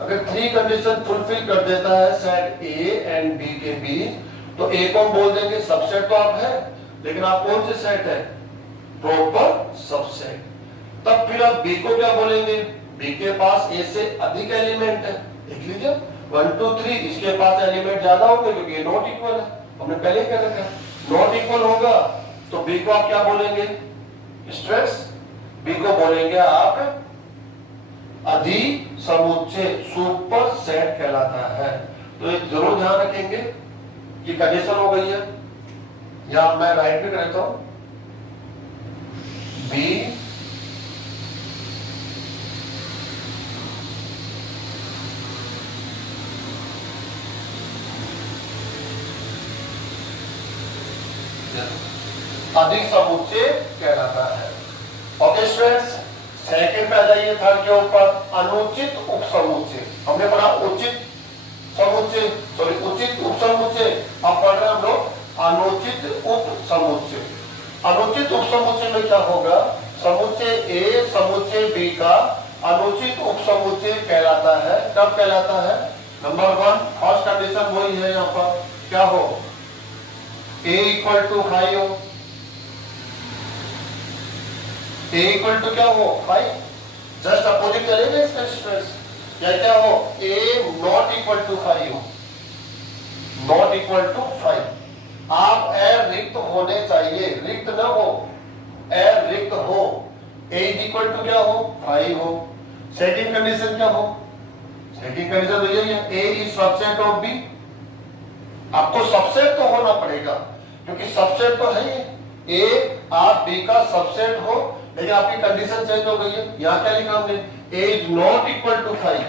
अगर 3 कंडीशन फुलफिल कर देता है सेट ए एंड बी के बीच, तो ए को हम बोल देंगे सबसेट तो आप है, लेकिन आप कौन से सेट है, प्रॉपर सबसेट। तब फिर आप बी को क्या बोलेंगे, बी के पास ए से अधिक एलिमेंट है, देख लीजिए 1 2 3, इसके पास एलिमेंट ज्यादा होंगे क्योंकि नॉट इक्वल है, हमने पहले ही कह रखा है। नॉट इक्वल होगा तो बी को आप क्या बोलेंगे, स्ट्रेस। बी को बोलेंगे आप अधिक समुच्चय, सुपर सेट कहलाता है। तो एक जरूर ध्यान रखेंगे कि कंडीशन हो गई है, या मैं राइट भी करता हूं, बी अधिक समुच्चय कहलाता है। ओके स्टूडेंट्स, सेकंड पे आ जाइए, थर्ड के ऊपर, अनुचित उपसमुच्चय। हमने पढ़ा उचित समुच्चय, सॉरी उचित उपसमुच्चय, अब पढ़ रहे हैं हम लोग अनुचित उपसमुच्चय। अनुचित उपसमुच्चय में क्या होगा, समुच्चय ए समुच्चय बी का अनुचित उपसमुच्चय कहलाता है। कब कहलाता है, नंबर 1 फर्स्ट कंडीशन वही है, यहाँ पर क्या हो, a इक्वल टू 5 हो, a इक्वल टू क्या हो 5, जस्ट अपोजिट करेंगे इसका स्ट्रेस, या क्या हो a नॉट इक्वल टू 5 हो, नॉट इक्वल टू 5। आप ए रिक्त होने चाहिए, रिक्त न हो, ए रिक्त हो, a इक्वल टू क्या हो 5 हो। सेकंड कंडीशन क्या हो, सेकंड कंडीशन तो यही है, a is subset of b। आपको सबसेट तो होना पड़ेगा क्योंकि सबसेट तो है ही, ए आप बी का सबसेट हो, लेकिन आपकी कंडीशन चेंज हो गई है। यहां क्या लिखा हमने, ए इज नॉट इक्वल टू 5।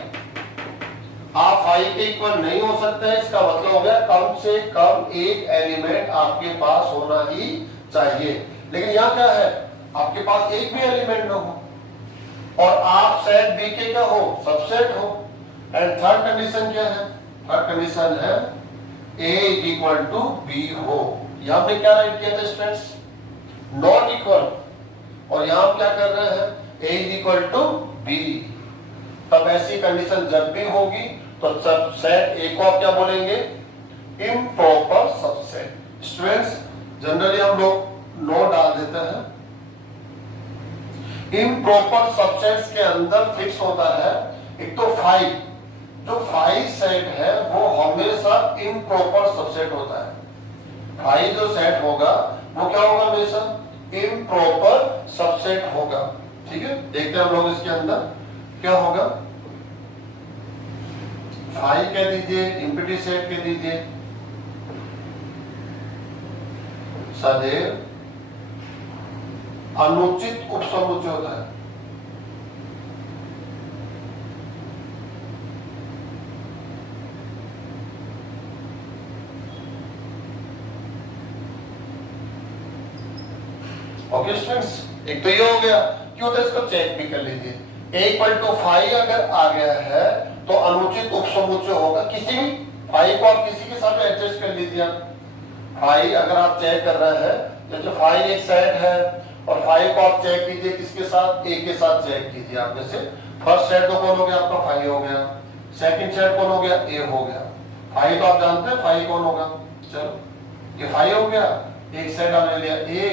आप 5 के इक्वल नहीं हो सकते हैं, इसका मतलब हो गया कम से कम एक एलिमेंट आपके पास होना ही चाहिए। लेकिन यहां क्या है, आपके पास एक भी एलिमेंट ना हो और आप सेट बी के क्या हो, सबसेट हो। एंड थर्ड कंडीशन क्या है, थर्ड कंडीशन है A is equal to B हो। यहां पे क्या राइट किया था स्टूडेंट्स, नॉट इक्वल, और यहां क्या कर रहे हैं, a is equal to B. तब ऐसी कंडीशन जब भी होगी तो सब सेट ए को आप क्या बोलेंगे, इम्प्रॉपर सबसेट। स्टूडेंट्स जनरली हम लोग नोट डाल देते हैं, इम्प्रॉपर सबसेट्स के अंदर फिक्स होता है एक तो 5, जो 5 सेट है वो हमेशा इम्प्रॉपर सबसेट होता है। 5 जो सेट होगा वो क्या होगा, हमेशा इम्प्रॉपर सबसेट होगा। ठीक है, देखते हैं हम लोग इसके अंदर क्या होगा। 5 कह दीजिए, इम्पिटी सेट कह दीजिए, सदैव अनुचित उपसमुच्चय होता है। ओके स्टूडेंट्स, एक तो ये हो गया, क्यों तो इसको चेक भी कर लीजिए। a इक्वल टू 5 अगर आ गया है तो अनुचित उपसमुच्चय होगा, किसी भी 5 को आप किसी के साथ एडजस्ट कर लीजिए। आप 5 अगर आप चेक कर रहे हैं, जैसे 5 एक सेट है और 5 को आप चेक कीजिए किसके साथ, a के साथ चेक कीजिए। आप जैसे फर्स्ट सेट तो कौन हो गया आपका 5 हो गया, सेकंड सेट कौन हो गया, a हो गया। फाई तो आप जानते हैं फाई कौन होगा। चलो ये फाई हो गया, एक सेट हमने लिया ए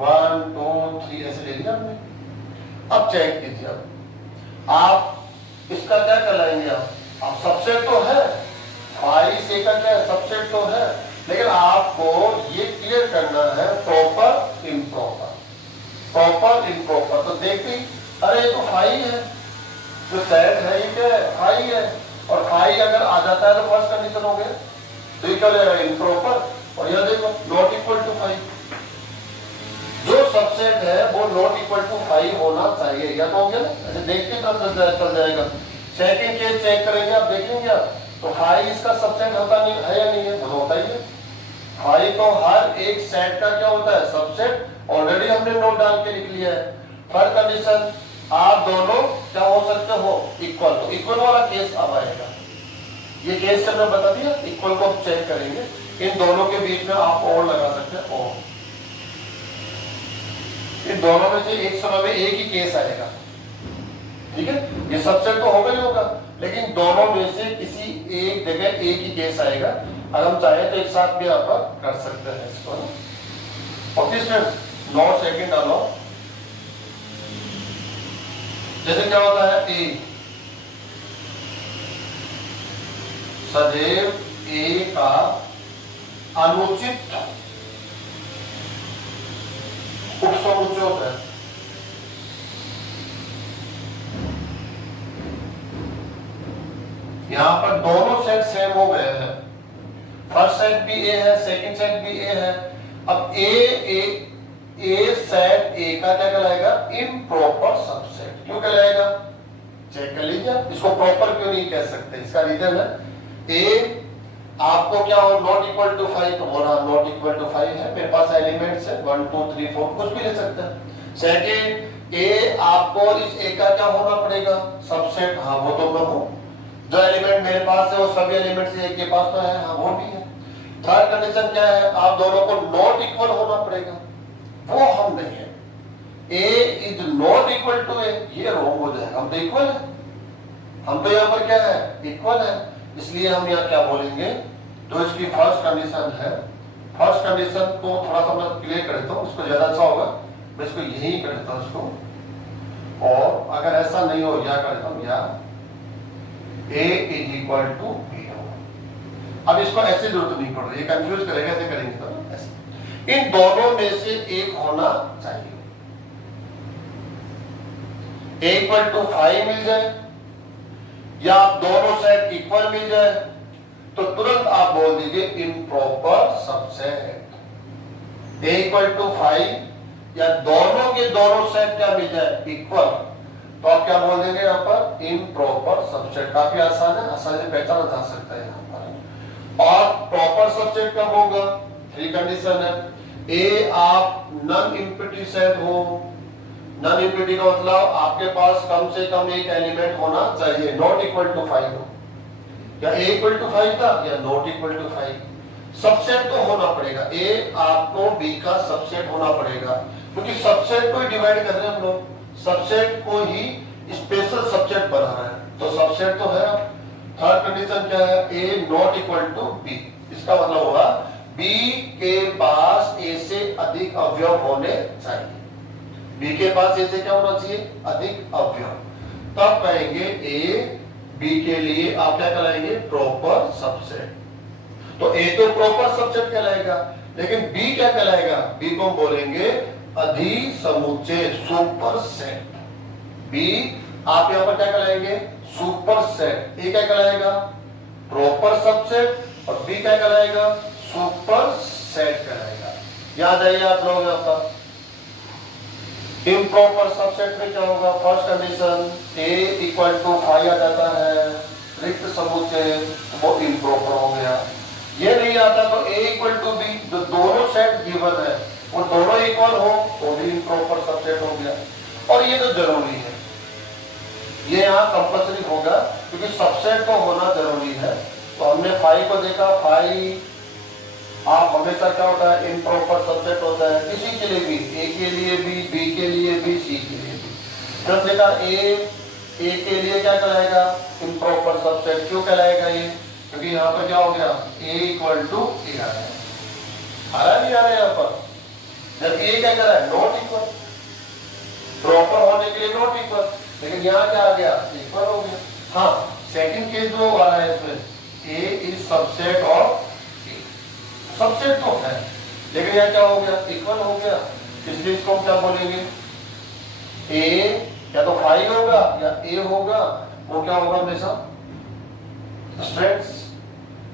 1 2 3 ऐसे ले लिया हमने। अब चेक कीजिए, आप इसका क्या कहलाएंगे, आप सबसेट तो है, फाई से का क्या है, सबसेट तो है, लेकिन आपको ये क्लियर करना है प्रॉपर इम्प्रॉपर, प्रॉपर इम्प्रॉपर। तो देखती अरे ये तो फाई है, जो सेट है ये क्या है, फाई है, और फाई अगर आ जाता है तो फर्स्ट कंडीशन हो गया, तो ये क्या लेगा इम्प्रॉपर। और यह देखो नॉट इक्वल टू फाई, जो सबसेट है वो नॉट इक्वल टू फाई होना चाहिए, या तो हो गया ना, ऐसे देख के चल जाएगा। सेकंड केस चेक करेंगे, आप देखेंगे आप तो फाई इसका सबसेट होता नहीं है या नहीं है, तो होता ही है। फाई तो हर एक सेट का क्या होता है, सबसेट, ऑलरेडी हमने नोट डाल के लिख लिया है। थर्ड कंडीशन, आप दोनों क्या हो सकते हो, इक्वल, तो इक्वल वाला केस अब आएगा, ये केस से मैं बता दिया, इक्वल को चेक करेंगे, इन दोनों के बीच में आप और लगा सकते हैं और, इन दोनों में से एक समय में एक ही केस आएगा, ठीक है, ये सबसेट तो होगा ही होगा, लेकिन दोनों में से किसी एक जगह एक ही केस आएगा। अगर हम चाहे तो एक साथ भी आप कर सकते हैं इसको। और तीसरे नॉट सेकंड डालो, जैसे क्या होता है ए, सदैव ए का अनुचित उपसमुच्चय होता है। यहां पर दोनों सेट सेम हो गए हैं, फर्स्ट सेट भी ए है, सेकंड सेट भी ए है। अब ए सेट ए का क्या कहलाएगा, इम्प्रॉपर सबसेट। क्यों कहलाएगा, चेक कर लीजिए, इसको प्रॉपर क्यों नहीं कह सकते, इसका रीजन है ए आपको क्या हो, नॉट इक्वल टू 5, तो बोला नॉट इक्वल टू 5 है, मेरे पास एलिमेंट्स है 1 2 3 4, कुछ भी ले सकते हैं। सेकंड ए आपको इस ए का क्या होना पड़ेगा, सबसेट, हाँ वो तो मैं हूं, जो एलिमेंट मेरे पास है वो सभी एलिमेंट से एक के पास तो है, हाँ वो भी है। थर्ड कंडीशन क्या है, आप दोनों को नॉट इक्वल होना पड़ेगा, वो हम नहीं है, A is not equal to ए, ये रॉन्ग हो जाएगा, हम तो इक्वल है, हम तो यहाँ पर क्या है, इक्वल है, इसलिए हम यहाँ क्या बोलेंगे, जो इसकी फर्स्ट कंडीशन है, फर्स्ट कंडीशन को थोड़ा सा मैं क्लियर कर देता हूँ, उसको ज्यादा अच्छा होगा, मैं इसको यही कर देता हूँ इसको, और अगर ऐसा नहीं हो या कर देता हूँ या A is equal to B हो। अब इसको ऐसे जरूरत नहीं पड़ रही, कंफ्यूज करेगा, ऐसे करेंगे तो ऐसे, इन दोनों में से एक होना चाहिए, A इक्वल टू 5 मिल जाए या दोनों सेट इक्वल मिल जाए, तो तुरंत आप बोल दीजिए improper subset. A equal to 5 या दोनों के दोनों सेट क्या मिल जाए, इक्वल, तो आप क्या बोल देंगे यहाँ पर, इम्प्रॉपर सबसेट। काफी आसान है, आसानी से पहचाना जा सकता है यहाँ पर। और प्रॉपर सबसेट कब होगा, 3 कंडीशन है, ए आप नॉन इम्पिटी सेट हो, नॉन इम्पिटी का मतलब आपके पास कम से कम एक एलिमेंट होना चाहिए, नॉट इक्वल टू 5 हो, या ए इक्वल टू 5 था या नॉट इक्वल टू 5, सबसेट तो होना पड़ेगा, ए आपको बी का सबसेट होना पड़ेगा, क्योंकि सबसेट को ही डिवाइड कर रहे हैं हम लोग, सबसेट को ही स्पेशल सबसेट बना रहे हैं, तो सबसेट तो है। थर्ड कंडीशन क्या है, ए नॉट इक्वल टू बी, इसका मतलब होगा बी के पास ए से अधिक अवयव होने चाहिए, बी के पास ए से क्या होना चाहिए, अधिक अवयव, तब कहेंगे ए बी के लिए आप क्या कहलाएंगे, प्रॉपर सबसेट। तो ए तो प्रॉपर सबसेट कहलाएगा, लेकिन बी क्या कहलाएगा, बी को बोलेंगे अधिसमुच्चय, सुपर सेट। बी आप यहां पर क्या कहलाएंगे, सुपर सेट। ए क्या कहलाएगा, प्रॉपर सबसेट, और बी क्या कहलाएगा, सुपर सेट कहलाएगा। याद आइए आप लोग यहां पर इम्प्रॉपर सबसेट में क्या होगा, first condition A equal to 5 आ जाता है, रिक्त समुच्चय, वो इम्प्रॉपर हो गया। ये नहीं आता तो ए इक्वल टू बी, जो दोनों सेट गिवन है वो दोनों इक्वल हो तो भी इम्प्रॉपर सबसेट हो गया। और ये तो जरूरी है, ये यहाँ कंपल्सरी होगा, क्योंकि सबसेट तो होना जरूरी है। तो हमने 5 को देखा, 5 आप हमेशा क्या होता है, इम्प्रॉपर सबसेट होता है, किसी के लिए भी, ए के लिए भी, बी के लिए भी, सी के लिए भी। जब देखा ए के लिए क्या कहलाएगा, इम्प्रॉपर सबसेट। क्यों कहलाएगा ये, क्योंकि यहाँ पर क्या हो गया, a इक्वल टू ए आ रहा है, आ रहा नहीं आ रहा है यहाँ पर, जब a क्या कर रहा है, नॉट इक्वल, प्रॉपर होने के लिए नॉट इक्वल, लेकिन यहाँ क्या आ गया, इक्वल हो गया। हाँ, सेकंड केस जो आ रहा है इसमें, a is subset of a, subset तो है, लेकिन यहाँ क्या हो गया, इक्वल हो गया, इसलिए इसको हम क्या बोलेंगे, a या तो फाई होगा या a होगा, वो क्या होगा हमेशा, स्ट्रेट्स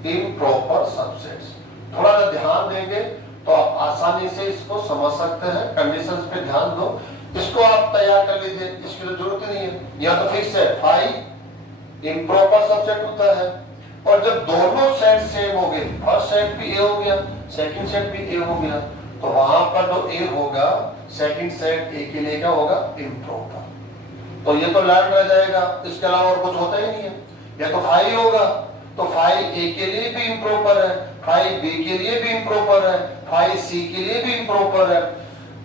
इम्प्रॉपर सबसेट्स। थोड़ा सा ध्यान देंगे तो आप आसानी से इसको समझ सकते हैं, कंडीशंस पे ध्यान दो, इसको आप तैयार कर लीजिए, इसकी तो जरूरत नहीं है, या तो फिक्स है, फाई इम्प्रॉपर सबसेट होता है, और जब दोनों सेट सेम हो गए, फर्स्ट सेट भी a हो गया, सेकंड सेट भी a हो गया, तो वहां पर जो a होगा, सेकंड सेट a के लिए क्या होगा, इम्प्रॉपर। तो ये तो लर्न रह जाएगा, इसके अलावा और कुछ होता ही नहीं है। या तो फाई होगा, तो फाई ए के लिए भी इम्प्रॉपर है, फाई बी के लिए भी इम्प्रॉपर है, फाई सी के लिए भी इम्प्रॉपर है,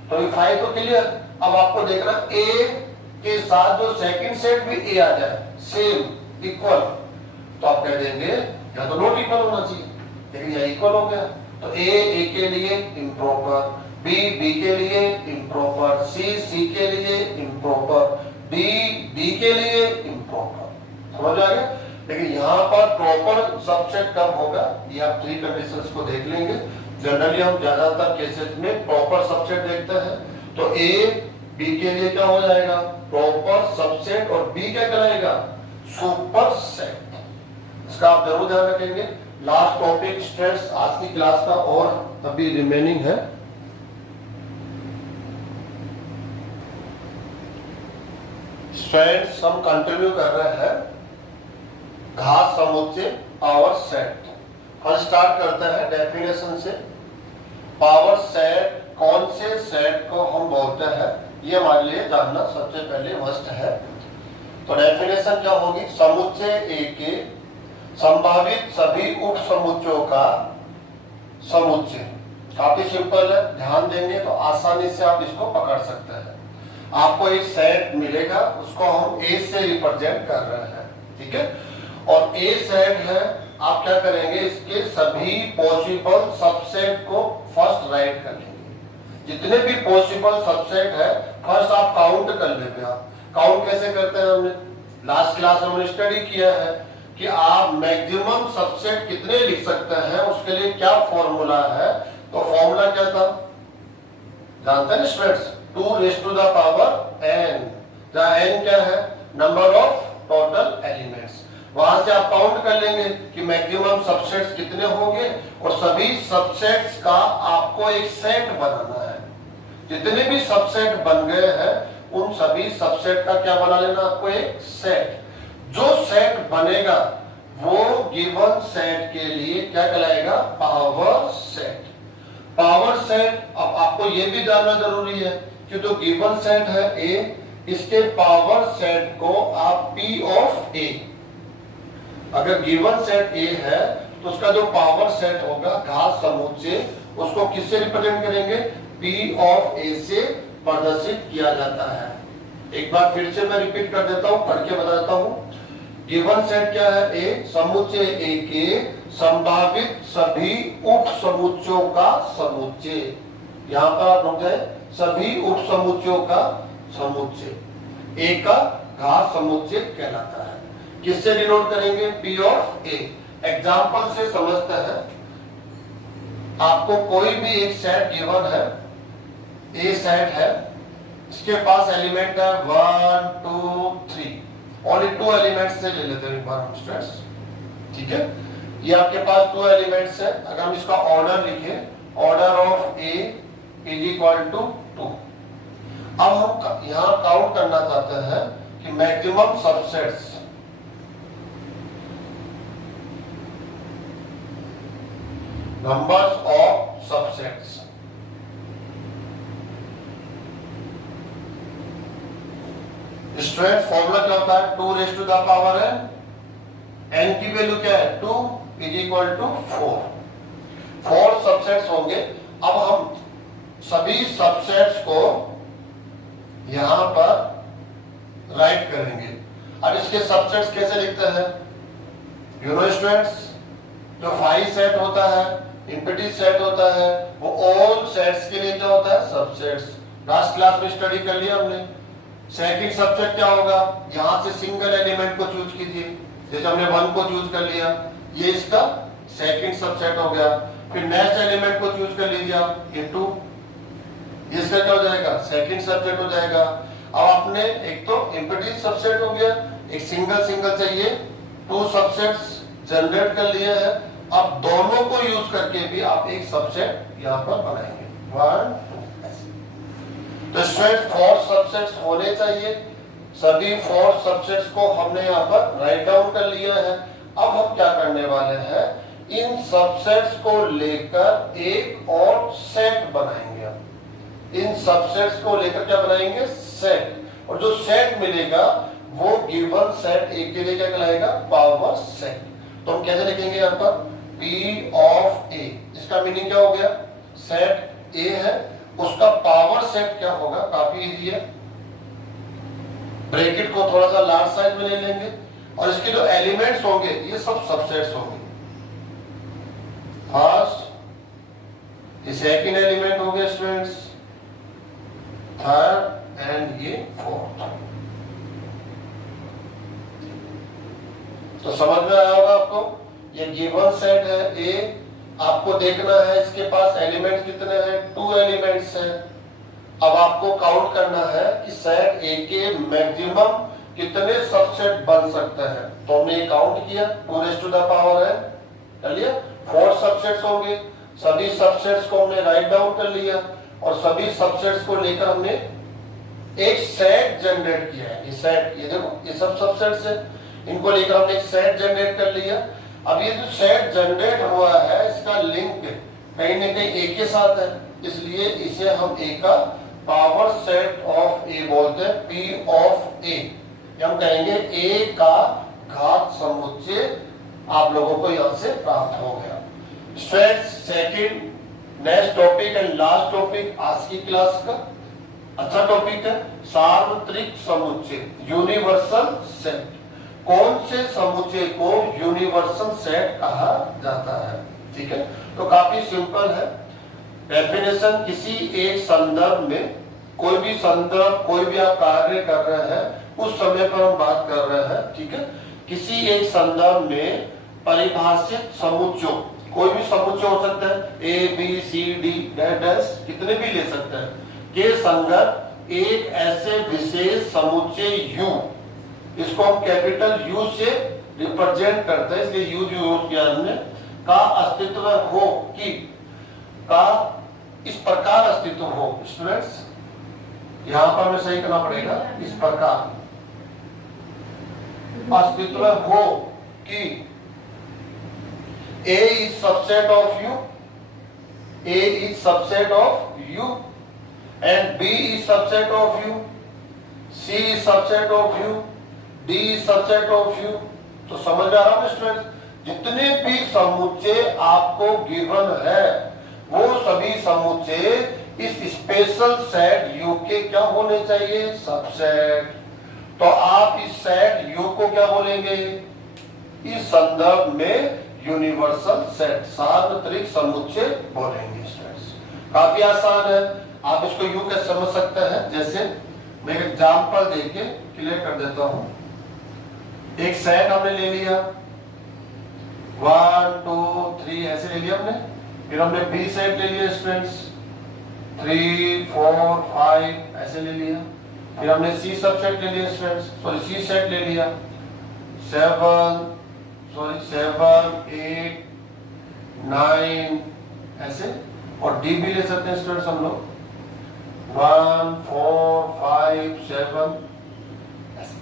तो ये फाई तो क्लियर। अब आपको देखना ए के साथ जो सेकंड सेट भी ए आ जाए, सेम इक्वल, तो आप कह देंगे या तो नॉट इक्वल होना चाहिए, लेकिन यह इक्वल हो गया, तो ए के लिए इम्प्रॉपर, बी के लिए इम्प्रॉपर, सी के लिए इम्प्रॉपर, डी के लिए इम्प्रॉपर। समझ आ गया। लेकिन यहाँ पर प्रॉपर सबसेट कब होगा, ये आप थ्री कंडीशंस को देख लेंगे। जनरली हम ज्यादातर केसेस में प्रॉपर सबसेट देखते हैं, तो ए बी के लिए क्या हो जाएगा, प्रॉपर सबसेट, और बी क्या कहलाएगा, सुपर सेट। इसका आप जरूर ध्यान रखेंगे। लास्ट टॉपिक स्ट्रेस आज की क्लास का और अभी रिमेनिंग है। स्ट्रेस हम कंटिन्यू कर रहे हैं, घात समुच्चय पावर सेट। हम स्टार्ट करते हैं डेफिनेशन से। पावर सेट कौन से सेट को हम बोलते हैं, ये हमारे लिए जानना सबसे पहले मस्ट है। तो डेफिनेशन क्या होगी, समुच्चय ए के संभावित सभी उप समुच्चयों का समुच्चय। काफी सिंपल है, ध्यान देंगे तो आसानी से आप इसको पकड़ सकते हैं। आपको एक सेट मिलेगा, उसको हम ए से रिप्रेजेंट कर रहे हैं, ठीक है। और ए सेट है, आप क्या करेंगे, इसके सभी पॉसिबल सबसेट को फर्स्ट राइट कर लेंगे। जितने भी पॉसिबल सबसेट है फर्स्ट आप काउंट कर लेंगे। आप काउंट कैसे करते हैं, हमने लास्ट क्लास में हमने स्टडी किया है कि आप मैक्सिमम सबसेट कितने लिख सकते हैं, उसके लिए क्या फॉर्मूला है। तो फॉर्मूला क्या था, जानते हैं students, 2 raised to the power n, जहां n क्या है, नंबर ऑफ टोटल एलिमेंट्स। वहां से आप काउंट कर लेंगे कि मैक्सिमम सबसेट्स कितने होंगे, और सभी सबसेट्स का आपको एक सेट बनाना है। जितने भी सबसेट बन गए हैं उन सभी सबसेट का क्या बना लेना, आपको एक सेट। जो सेट बनेगा वो गिवन सेट के लिए क्या कहलाएगा, पावर सेट। पावर सेट, अब आपको ये भी जानना जरूरी है कि जो गिवन सेट है ए, इसके पावर सेट को आप P ऑफ A, अगर गिवन सेट ए है तो उसका जो पावर सेट होगा घात समुच्चय, उसको किससे रिप्रेजेंट करेंगे, P ऑफ A से प्रदर्शित किया जाता है। एक बार फिर से मैं रिपीट कर देता हूं, पढ़ के बता देता हूं। गिवन सेट क्या है, ए, समुच्चय ए के संभावित सभी उप समुच्चयों का समुच्चय। यहाँ पर आप रुक जाए, सभी उप समुच्चयों का समुच्चय ए का घात समुच्चय कहलाता है। किससे डिनोट करेंगे, P ऑफ A। एग्जाम्पल से समझते हैं। आपको कोई भी एक सेट गिवन है, ए सेट है, इसके पास एलिमेंट है 1 2 3, ओनली 2 एलिमेंट्स से ले लेते हैं एक बार हम स्ट्रेस, ठीक है। ये आपके पास 2 एलिमेंट्स है। अगर हम इसका ऑर्डर लिखें, order of A is equal to 2। अब हम यहां काउंट करना चाहते हैं कि maximum subsets, numbers of subsets. Straight formula क्या होता है, 2 raised to the power n, n की वैल्यू क्या है, 2 इज इक्वल टू 4। 4 सबसेट्स होंगे। अब हम सभी सबसेट्स को यहां पर राइट करेंगे। अब इसके सबसेट्स कैसे लिखते हैं, यू नो स्टूडेंट्स, जो फाई सेट होता है, इम्पीडेंस सेट होता है, वो ऑल सेट्स के लिए क्या होता है? सबसेट्स। लास्ट क्लास में स्टडी कर लिया हमने। सेकंड सबसेट क्या होगा? यहां से सिंगल एलिमेंट को चूज कीजिए, जैसे हमने 1 को चूज कर लिया, ये इसका सेकंड सबसेट हो गया। फिर नेक्स्ट एलिमेंट को चूज कर लीजिए आप, ये 2, इसका क्या हो जाएगा? सेकंड सबसेट हो जाएगा। अब आपने एक तो इम्पीडेंस सबसेट हो गया, एक सिंगल चाहिए, 2 सबसेट्स जनरेट कर लिए है। अब दोनों को यूज करके भी आप एक सबसेट यहां पर बनाएंगे, 1 तो स्ट्रेट 4 सबसेट्स होने चाहिए। सभी 4 सबसेट्स को हमने यहाँ पर राइट डाउन कर लिया है। अब हम क्या करने वाले हैं? इन सबसेट्स को लेकर एक और सेट बनाएंगे। इन सबसेट्स को लेकर क्या बनाएंगे? सेट। और जो सेट मिलेगा वो गिवन सेट ए के लिए क्या कहलाएगा? Power set. तो हम कैसे लिखेंगे यहाँ पर? P of A। इसका मीनिंग क्या हो गया? सेट A है, उसका पावर सेट क्या होगा? काफी इजी है। ब्रैकेट को थोड़ा सा लार्ज साइज में ले लेंगे और इसके जो एलिमेंट्स होंगे ये सब सबसेट्स होंगे। फर्स्ट, ये सेकंड एलिमेंट हो गया स्टूडेंट्स, थर्ड एंड ये फोर्थ। तो समझ में आया होगा आपको? ये गिवन सेट है ए, आपको देखना है इसके पास एलिमेंट कितने हैं? 2 एलिमेंट्स हैं। अब आपको काउंट करना है कि सेट ए के मैक्सिमम कितने सबसेट बन सकते हैं। तो हमने ये काउंट किया, 2 रेज़ टू द पावर है, चलिए 4 सबसेट्स होंगे। सभी सबसेट्स को हमने राइट डाउन कर लिया और सभी सबसेट्स को लेकर हमने एक सेट जनरेट किया है। ये सेट, ये देखो, ये सब सबसेट्स है, इनको लेकर हमने एक सेट जनरेट कर लिया। अब ये जो सेट जनरेट हुआ है इसका लिंक कहीं ना कहीं ए के साथ है, इसलिए इसे हम ए का पावर सेट ऑफ ए बोलते हैं, P ऑफ ए। हम कहेंगे ए का घात समुच्चय आप लोगों को यहां से प्राप्त हो गया। Straight second next topic and last topic आज की क्लास का अच्छा टॉपिक है, सार्वत्रिक समुच्चय, यूनिवर्सल सेट। कौन से समुच्चय को यूनिवर्सल सेट कहा जाता है? ठीक है, तो काफी सिंपल है डेफिनेशन। किसी एक संदर्भ में, कोई भी संदर्भ, कोई भी आप कार्य कर रहे हैं उस समय पर हम बात कर रहे हैं, ठीक है। किसी एक संदर्भ में परिभाषित समुच्चयों, कोई भी समुच्चय हो सकता है, A B C D dash कितने भी ले सकते हैं, के संगत एक ऐसे विशेष समुच्चय U, इसको हम कैपिटल U से रिप्रेजेंट करते हैं, इसलिए U यूज किया हमने, का अस्तित्व हो, कि का इस प्रकार अस्तित्व हो। स्टूडेंट्स यहां पर हमें सही करना पड़ेगा, इस प्रकार अस्तित्व हो कि A is subset of U, A is subset of U and B is subset of U, C is subset of U, D is subset of U। तो समझ में आ रहा है स्टूडेंट्स? जितने भी समुच्चय आपको गिवन है वो सभी समुच्चय इस स्पेशल सेट U के क्या होने चाहिए? सबसेट। तो आप इस सेट U को क्या बोलेंगे? इस संदर्भ में यूनिवर्सल सेट, सार्वत्रिक समुच्चय बोलेंगे स्टूडेंट्स। काफी आसान है, आप इसको यूं कैसे समझ सकते हैं, जैसे मैं एक एग्जांपल देके क्लियर कर देता हूं। एक सेट हमने ले लिया, 1 2 3 ऐसे ले लिया हमने, फिर हमने बी सेट ले लिया स्टूडेंट्स, 3 4 5 ऐसे ले लिया, फिर हमने सी सबसेट ले लिया स्टूडेंट्स, सॉरी सी सेट ले लिया, 7 8 9 ऐसे, और डी भी ले सकते हैं स्टूडेंट्स हम लोग, 1 4 5 7 ऐसे।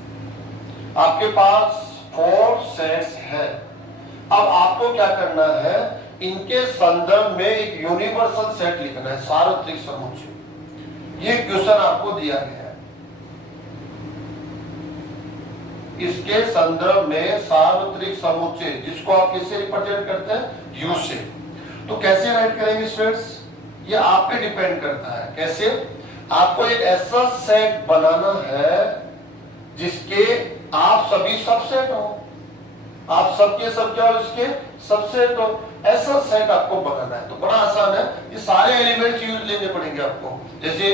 आपके पास 4 सेट्स है। अब आपको क्या करना है? इनके संदर्भ में एक यूनिवर्सल सेट लिखना है, सार्वत्रिक समुच्चय। ये क्वेश्चन आपको दिया गया है। इसके संदर्भ में सार्वत्रिक समुच्चय, जिसको आप किससे रिप्रेजेंट करते हैं? यू से। तो कैसे राइट करेंगे स्टूडेंट्स? ये आप पे डिपेंड करता है। कैसे? आपको एक ऐसा सेट बनाना है जिसके आप सभी सबसेट हो, आप सबके सब क्या हो, इसके सबसेट हो, ऐसा सेट आपको बनाना है। तो बड़ा आसान है, ये सारे एलिमेंट्स यूज लेने पड़ेंगे आपको, जैसे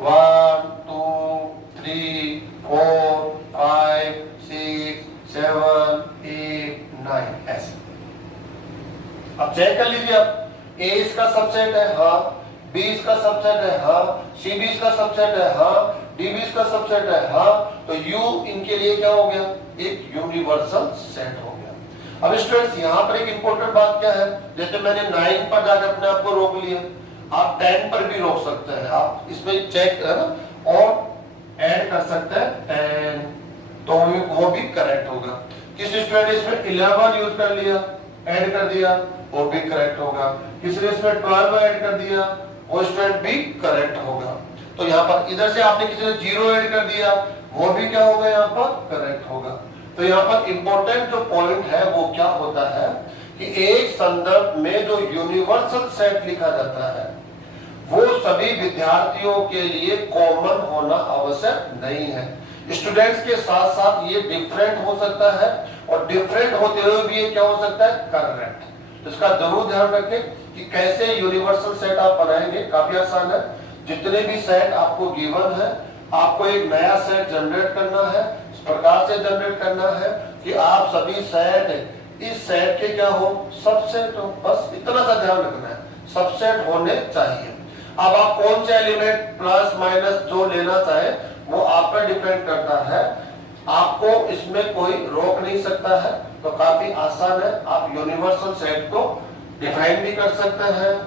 1 2 3 4 5 6 7 8 9 ऐसे। अब चेक कर लीजिए, आप A इसका सबसेट है, हाँ, B इसका सबसेट है, हाँ, C भी इसका सबसेट है, हाँ, D भी इसका सबसेट है, हाँ, तो U इनके लिए क्या हो गया, एक यूनिवर्सल सेट हो गया। अब स्टूडेंट्स यहाँ पर एक इंपॉर्टेंट बात क्या है, जैसे मैंने 9 पर जाकर अपने आप को रोक लिया, आप 10 पर भी रोक सकते हैं, आप इसमें चेक है ना, और ऐड कर सकते हैं 10, तो वो भी करेक्ट होगा। किस स्टूडेंट इसमें 11 यूज कर लिया, ऐड कर दिया, वो भी करेक्ट होगा। किसी ने इसमें 12 ऐड कर दिया, वो स्टूडेंट भी करेक्ट होगा। तो यहाँ पर इधर से आपने किसी ने 0 ऐड कर दिया, वो भी क्या होगा, यहाँ पर करेक्ट होगा। तो यहाँ पर इंपॉर्टेंट जो पॉइंट है वो क्या होता है कि एक संदर्भ में जो यूनिवर्सल सेट लिखा जाता है वो सभी विद्यार्थियों के लिए कॉमन होना आवश्यक नहीं है। स्टूडेंट्स के साथ साथ ये डिफरेंट हो सकता है, और डिफरेंट होते हुए भी ये क्या हो सकता है, करेक्ट। तो इसका जरूर ध्यान रखें कि कैसे यूनिवर्सल सेट आप बनाएंगे। काफी आसान है, जितने भी सेट आपको गिवन है, आपको एक नया सेट जनरेट करना है। इस प्रकार से जनरेट करना है कि आप सभी सेट इस सेट के क्या हो, सबसेट हो। बस इतना सा ध्यान रखना है, सबसेट होने चाहिए। अब आप कौन से एलिमेंट प्लस माइनस जो लेना चाहे वो आप पर डिपेंड करता है, आपको इसमें कोई रोक नहीं सकता है। तो काफी आसान है, आप यूनिवर्सल सेट को डिफाइन भी कर सकते हैं।